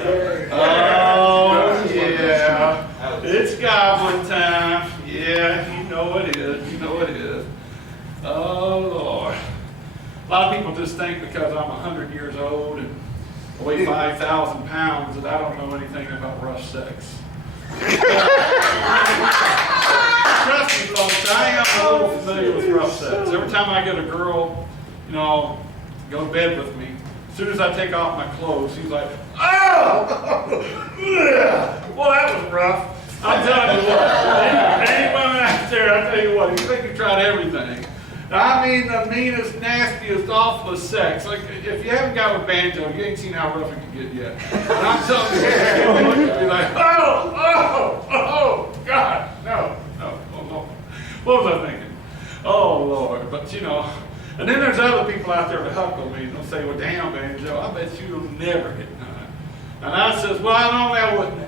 Oh, yeah. It's goblin time. Yeah, you know it is. Oh, Lord. A lot of people just think because I'm 100 years old and weigh 5,000 pounds that I don't know anything about rough sex. Trust me, folks, I am a little familiar with rough sex. Every time I get a girl, you know, go to bed with me, as soon as I take off my clothes, she's like, oh! Well, that was rough. I'm telling you what, any women out there, I tell you what, you think you tried everything. I mean the meanest, nastiest, awfulest sex. Like, if you haven't got with Banjo, you ain't seen how rough it can get yet. And I'm telling you, you'll be like, oh, God, no. What was I thinking? Oh, Lord. But, you know, and then there's other people out there that huckle me and they'll say, well, damn, Banjo, I bet you'll never get none. And I says, well, I know that wouldn't.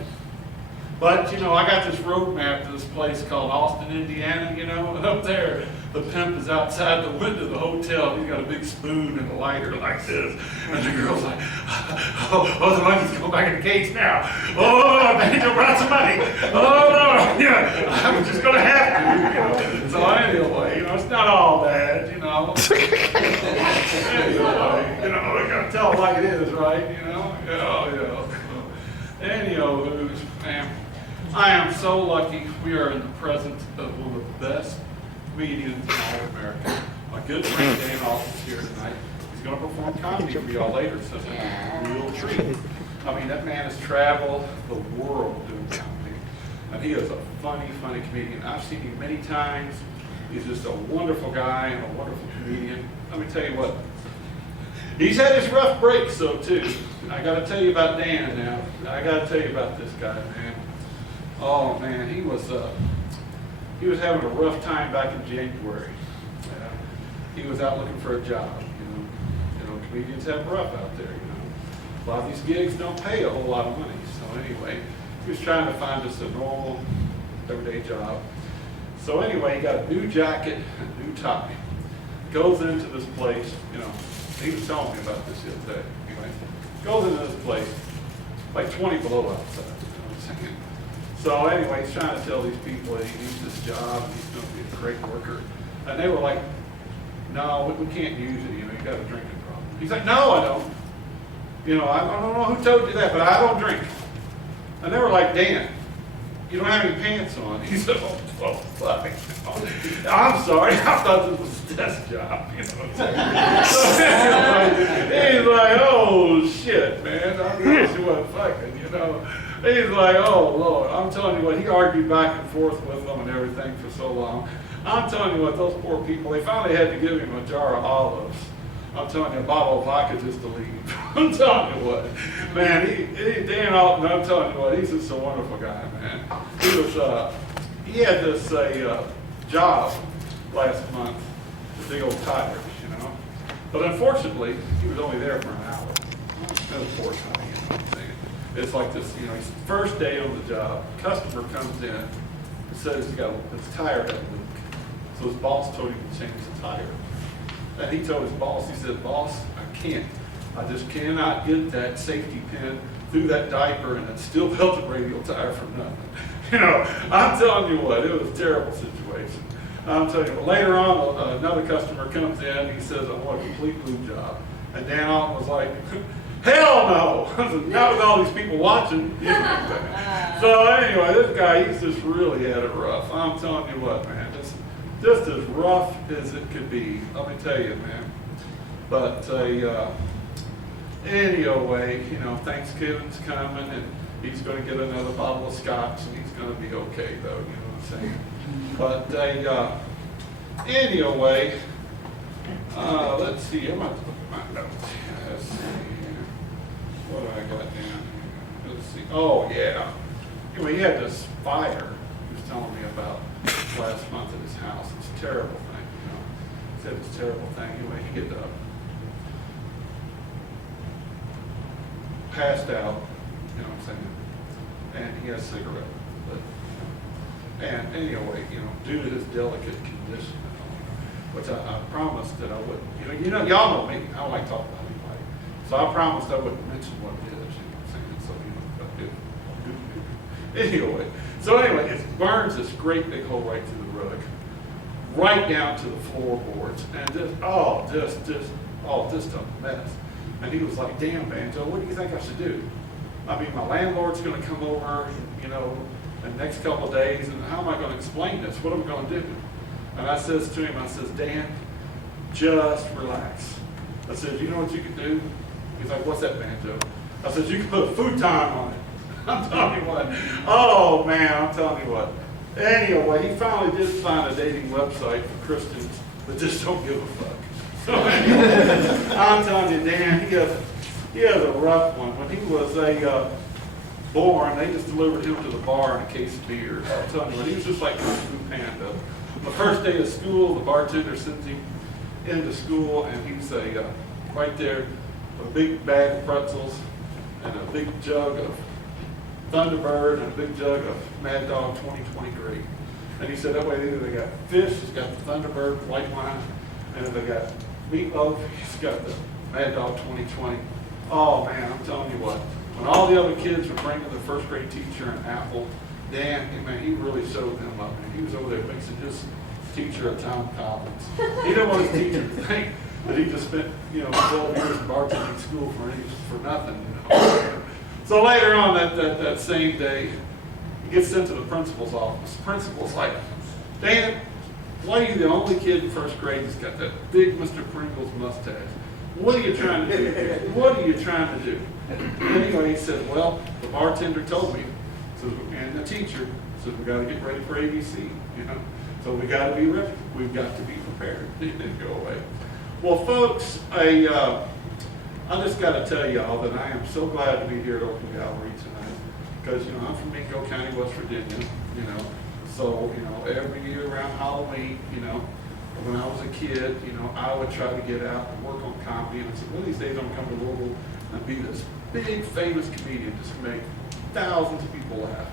But, you know, I got this road map to this place called Austin, Indiana, you know, and up there, the pimp is outside the window of the hotel. He's got a big spoon and a lighter like this. And the girl's like, oh, the monkey's going back in the cage now. Oh, Banjo brought some money. Oh, no, yeah, I'm just going to have to, you know. So anyway, you know, it's not all bad, you know. Anyway, you know, we got to tell it like it is, right, you know. Anyhow, man, I am so lucky we are in the presence of one of the best comedians in all of America. My good friend Dan Alton's here tonight. He's going to perform comedy for y'all later, so it's a real treat. I mean, that man has traveled the world doing comedy, and he is a funny comedian. I've seen him many times. He's just a wonderful guy and a wonderful comedian. Let me tell you what, he's had his rough breaks, though, too. I got to tell you about Dan now. I got to tell you about this guy, man. Oh, man, he was having a rough time back in January. He was out looking for a job, you know, comedians have rough out there, you know. A lot of these gigs don't pay a whole lot of money. So anyway, he was trying to find just a normal, everyday job. So anyway, he got a new jacket, a new tie. Goes into this place, you know. He was telling me about this the other day. Anyway, goes into this place, like 20 below outside, you know what I'm saying? So anyway, he's trying to tell these people that he needs this job and he's going to be a great worker. And they were like, no, we can't use it, you know, you got a drinking problem. He's like, no, I don't. You know, I don't know who told you that, but I don't drink. And they were like, Dan, you don't have any pants on. He said, oh, fuck. I'm sorry, I thought this was a desk job, you know what I'm saying? So anyway, he's like, oh, shit, man, I thought you wasn't fucking, you know. He's like, oh, Lord, I'm telling you what, he argued back and forth with them and everything for so long. I'm telling you what, those poor people, they finally had to give him a jar of olives. I'm telling you, a bottle of vodka just to leave. I'm telling you what, man, Dan Alton, I'm telling you what, he's just a wonderful guy, man. He had this job last month with big old tires, you know. But unfortunately, he was only there for an hour. That was poor time, you know what I'm saying? It's like this, you know, his first day on the job, customer comes in and says his tire had a leak. So his boss told him to change the tire. And he told his boss, he said, boss, I can't. I just cannot get that safety pin threw that diaper and it still felt the radial tire from nothing. You know, I'm telling you what, it was a terrible situation. I'm telling you, but later on, another customer comes in, he says, I want a complete blue job. And Dan Alton was like, hell no! I said, not with all these people watching. You know what I'm saying? So anyway, this guy, he's just really had it rough. I'm telling you what, man, just as rough as it could be. Let me tell you, man. But anyway, you know, Thanksgiving's coming, and he's going to get another bottle of scotch, and he's going to be okay, though. You know what I'm saying? But anyway, let's see. I'm going to look at my notes. Let's see. What do I got down here? Let's see. Oh, yeah. Anyway, he had this fire he was telling me about last month at his house. It's a terrible thing, you know. He said it's a terrible thing. Anyway, he get passed out, you know what I'm saying? And he has a cigarette. And anyway, you know, due to his delicate condition, which I promised that I wouldn't, you know, y'all know me. I don't like talking about anybody. So I promised I wouldn't mention what it is, you know what I'm saying? So, you know, anyway. So anyway, it burns this great big hole right through the rug, right down to the floorboards, and just a mess. And he was like, damn, Banjo, what do you think I should do? I mean, my landlord's going to come over, you know, in the next couple of days, and how am I going to explain this? What am I going to do? And I says to him, I says, Dan, just relax. I said, you know what you could do? He's like, what's that, Banjo? I said, you can put a futon on it. I'm telling you what. Oh, man, I'm telling you what. Anyway, he finally did find a dating website for Christians that just don't give a fuck. So anyway, I'm telling you, Dan, he has a rough one. When he was born, they just delivered him to the bar in a case of beer. I'm telling you what, he was just like a food panda. The first day of school, the bartender sends him into school, and he's right there with a big bag of pretzels and a big jug of Thunderbird and a big jug of Mad Dog 2020 grape. And he said that way either they got fish, he's got the Thunderbird white wine, and if they got meatloaf, he's got the Mad Dog 2020. Oh man, I'm telling you what, when all the other kids were bringing their first grade teacher an apple, Dan, man, he really showed them up. Man. He was over there mixing his teacher at Tom Collins. He didn't want his teacher to think that he just spent, 12 years in bartending school for nothing. So later on that same day, he gets sent to the principal's office. The principal's like, Dan, why are you the only kid in first grade that's got that big Mr. Pringles mustache? What are you trying to do here? What are you trying to do? Anyway, he said, well, the bartender told me, and the teacher said, we got to get ready for ABC, So we got to be ready. We've got to be prepared. It didn't go away. Well, folks, I just got to tell y'all that I am so glad to be here at Open Gallery tonight because, I'm from Mingo County, West Virginia, So, every year around Halloween, when I was a kid, I would try to get out and work on comedy. And I said, one of these days I'm going to come to Louisville and be this big, famous comedian just to make thousands of people laugh.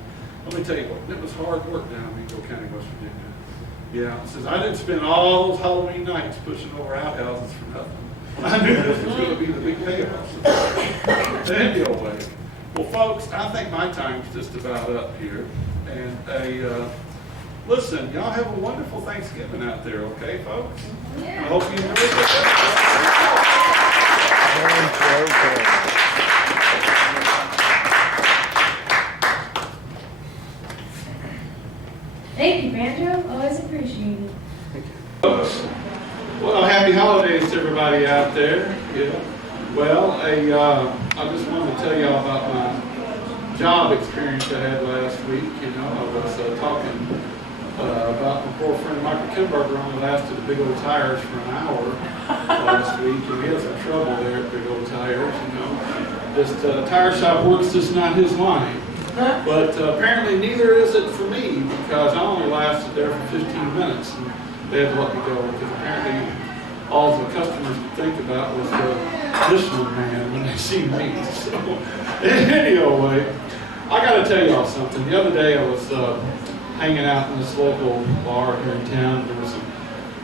Let me tell you what, it was hard work down in Mingo County, West Virginia. Yeah, it says I didn't spend all those Halloween nights pushing over outhouses for nothing. I knew this was going to be the big payoff. Anyway, well, folks, I think my time's just about up here. And listen, y'all have a wonderful Thanksgiving out there, okay, folks? Yeah. I hope you enjoy Thank you, Banjo. Always appreciated. Well, happy holidays to everybody out there. Yeah. Well, I just wanted to tell y'all about my job experience I had last week. I was talking about my poor friend Michael Kimberger only lasted at Big Old Tires for an hour last week, and we had some trouble there at Big Old Tires. This tire shop work's just not his line. But apparently neither is it for me because I only lasted there for 15 minutes and they had to let me go because apparently all the customers could think about was the Michelin man when they see me. So anyway, I got to tell y'all something. The other day I was hanging out in this local bar here in town. There were some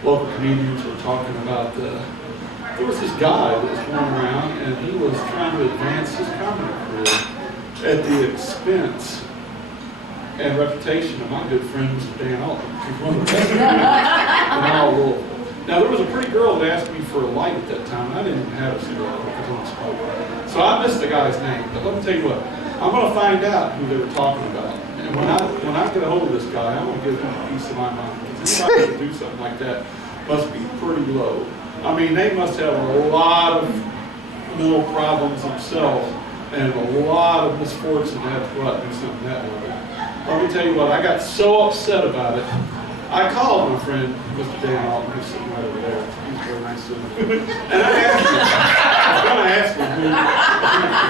local comedians who were talking about there was this guy that was going around and he was trying to advance his comedy career. at the expense and reputation of my good friend, Mr. Dan Alton, who's one of the best in all Louisville. Now, there was a pretty girl that asked me for a light at that time, and I didn't even have a cigarette because I wasn't smoking. So I missed the guy's name, but let me tell you what, I'm going to find out who they were talking about. And when I get a hold of this guy, I'm going to give him a piece of my mind. Because anybody who do something like that must be pretty low. I mean, they must have a lot of mental problems themselves and a lot of misfortune to have to go out and do something that way. Let me tell you what, I got so upset about it. I called my friend, Mr. Dan Alton, who's sitting right over there. He's very nice to him. And I was going to ask him who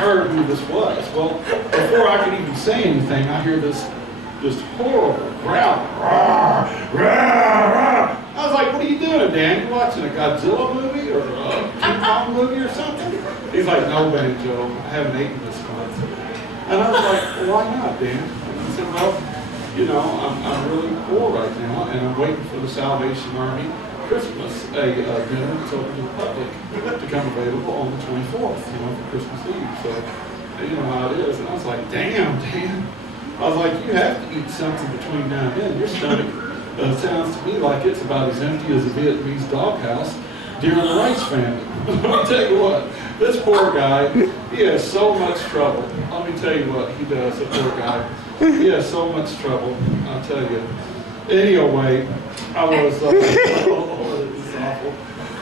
heard who this was. Well, before I could even say anything, I hear this horrible growl. I was like, what are you doing, Dan? You watching a Godzilla movie or a King Kong movie or something? He's like, no, Banjo, I haven't eaten this month. And I was like, well, why not, Dan? And he said, well, you know, I'm really poor right now, and I'm waiting for the Salvation Army Christmas dinner that's open to the public to come available on the 24th, you know, for Christmas Eve. So, you know how it is. And I was like, damn, Dan. I was like, you have to eat something between now and then. Your stomach sounds to me like it's about as empty as a Vietnamese doghouse during the Rice famine. I'll tell you what, this poor guy, he has so much trouble. Let me tell you what he does, the poor guy. He has so much trouble, I'll tell you. Anyway, I was, oh, this is awful.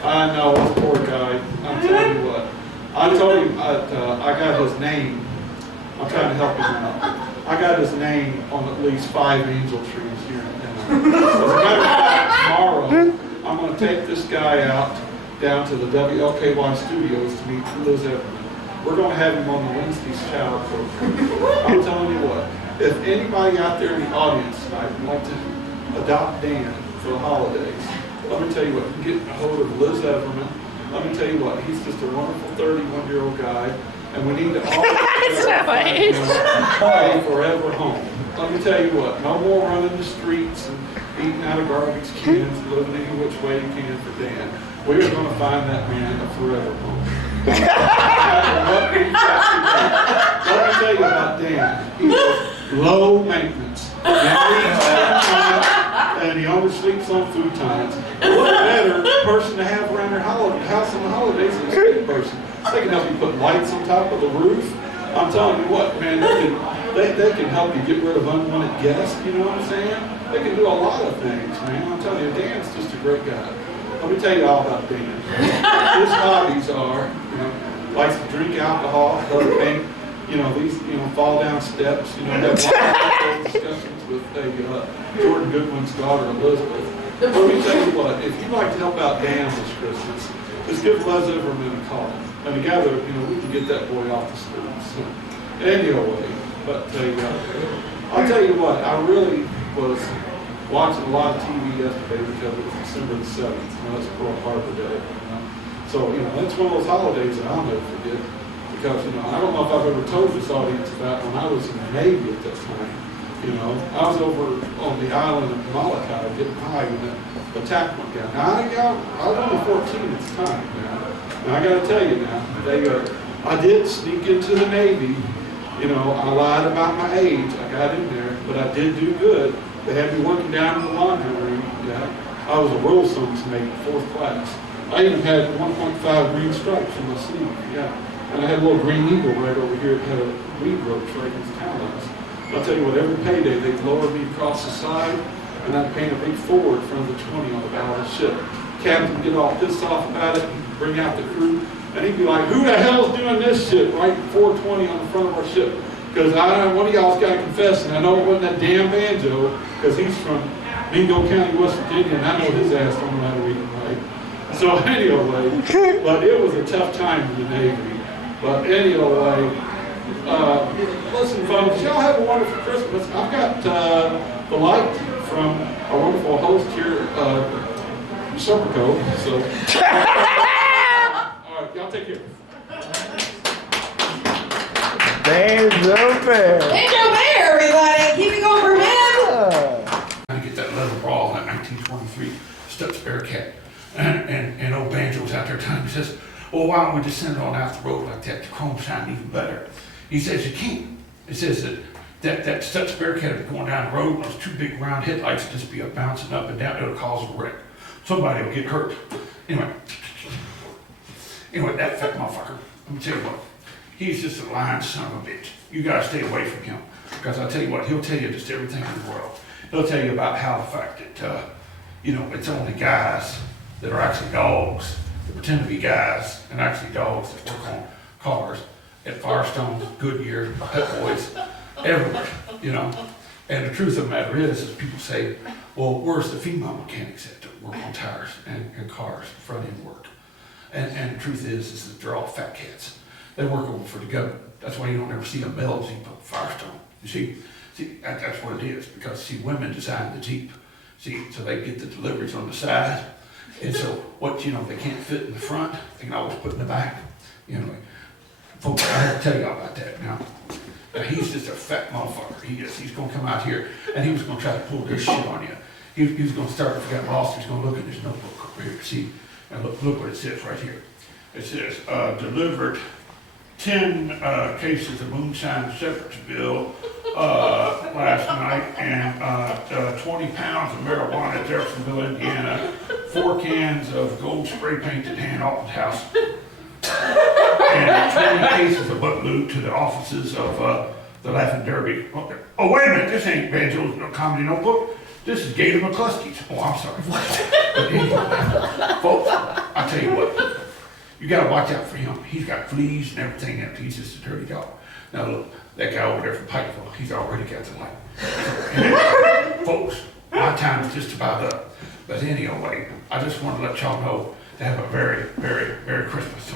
I know, this poor guy. I'll tell you what. I told him I got his name. I'm trying to help him out. I got his name on at least 5 angel trees here in town. As a matter of fact, tomorrow, I'm going to take this guy out down to the WLKY studios to meet Liz Everman. We're going to have him on the Wednesday's Shower program. I'm telling you what, if anybody out there in the audience tonight would like to adopt Dan for the holidays, let me tell you what, you can get a hold of Liz Everman. Let me tell you what, he's just a wonderful 31-year-old guy. And we need to all a forever home. Let me tell you what, no more running the streets and eating out of garbage cans, living any which way you can for Dan. We are going to find that man a forever home. Let me tell you about Dan. He is low maintenance. And he oversleeps on futons. What better person to have around their house on the holidays than a street person? They can help you put lights on top of the roof. I'm telling you what, man, they can help you get rid of unwanted guests, you know what I'm saying? They can do a lot of things, man. I'm telling you, Dan's just a great guy. Let me tell you all about Dan. His hobbies are, you know, likes to drink alcohol, other thing, you know, these, you know, fall down steps, you know, have lots of discussions with Jordan Goodwin's daughter, Elizabeth. Let me tell you what, if you'd like to help out Dan this Christmas, just give Les Everman a call. And together, you know, we can get that boy off the streets. So, anyway, but I'll tell you what, I really was watching a lot of TV yesterday because it was December the 7th. You know, that's Pearl Harbor Day. You know? So, you know, that's one of those holidays that I'll never forget. Because, you know, I don't know if I've ever told this audience about when I was in the Navy at that time. You know, I was over on the island of Molokai getting high when the attack went down. Now, I was only 14 at the time, man. And I got to tell you now, I did sneak into the Navy. You know, I lied about my age. I got in there, but I did do good. They had me working down in the laundry room. Yeah, I was a Rollson's mate, 4th class. I even had 1.5 green stripes on my sleeve. Yeah, and I had a little green eagle right over here. It had a weed roach right in his talons. I'll tell you what, every payday they'd lower me across the side, and I'd paint a big forward in front of the 20 on the bow of the ship. Captain would get all pissed off about it. He'd bring out the crew, and he'd be like, "Who the hell's doing this shit right 420 on the front of our ship?" Because one of y'all's got to confess, and I know it wasn't that damn Banjo, because he's from Mingo County, West Virginia, and I know his ass don't know how to read and write. So anyway, but it was a tough time in the Navy. But anyway, listen, folks, y'all have a wonderful Christmas. I've got the light from our wonderful host here, Serpico. So, all right, y'all take care. Banjo Bear. Banjo Bear, everybody. Keep it going for him. Trying to get that leather ball, that 1923 Stubbs Bearcat. And old Banjo's out there telling me, he says, "Well, why don't we just send it on out the road like that? The chrome shine even better." He says, "You can't. It says that such bearcat would be going down the road and those two big round headlights would just be bouncing up and down. It'll cause a wreck. Somebody will get hurt. Anyway, that fat motherfucker, let me tell you what, he's just a lying son of a bitch. You gotta stay away from him. Because I'll tell you what, he'll tell you just everything in the world. He'll tell you about how the fact that, it's only guys that are actually dogs, that pretend to be guys, and actually dogs that work on cars at Firestone, Goodyear, Pep Boys, everywhere, And the truth of the matter is people say, well, where's the female mechanics that work on tires and cars, front end work? And the truth is that they're all fat cats. They work over for the government. That's why you don't ever see them bells even on Firestone. You see, that's what it is, because women design the Jeep. So they get the deliveries on the side. And so they can't fit in the front, they can always put in the back. Folks, I have to tell y'all about that now. He's just a fat motherfucker. He's gonna come out here and he was gonna try to pull this shit on you. He was gonna start, if he got lost, he's gonna look at his notebook over here. See, and look what it says right here. It says, delivered 10 cases of moonshine to Shepherdsville last night, and 20 pounds of marijuana at Jeffersonville, Indiana, 4 cans of gold spray painted hand off the house, and 20 cases of butt lube to the offices of the Laughing Derby. Oh, wait a minute, this ain't Banjo's comedy notebook. This is Gator McCluskey's. Oh, I'm sorry. But anyway, folks, I'll tell you what. You gotta watch out for him. He's got fleas and everything in it. He's just a dirty dog. Now look, that guy over there from Pikeville, he's already got the light. And, folks, my time's just about up. But anyway, I just want to let y'all know to have a very, very, Merry Christmas.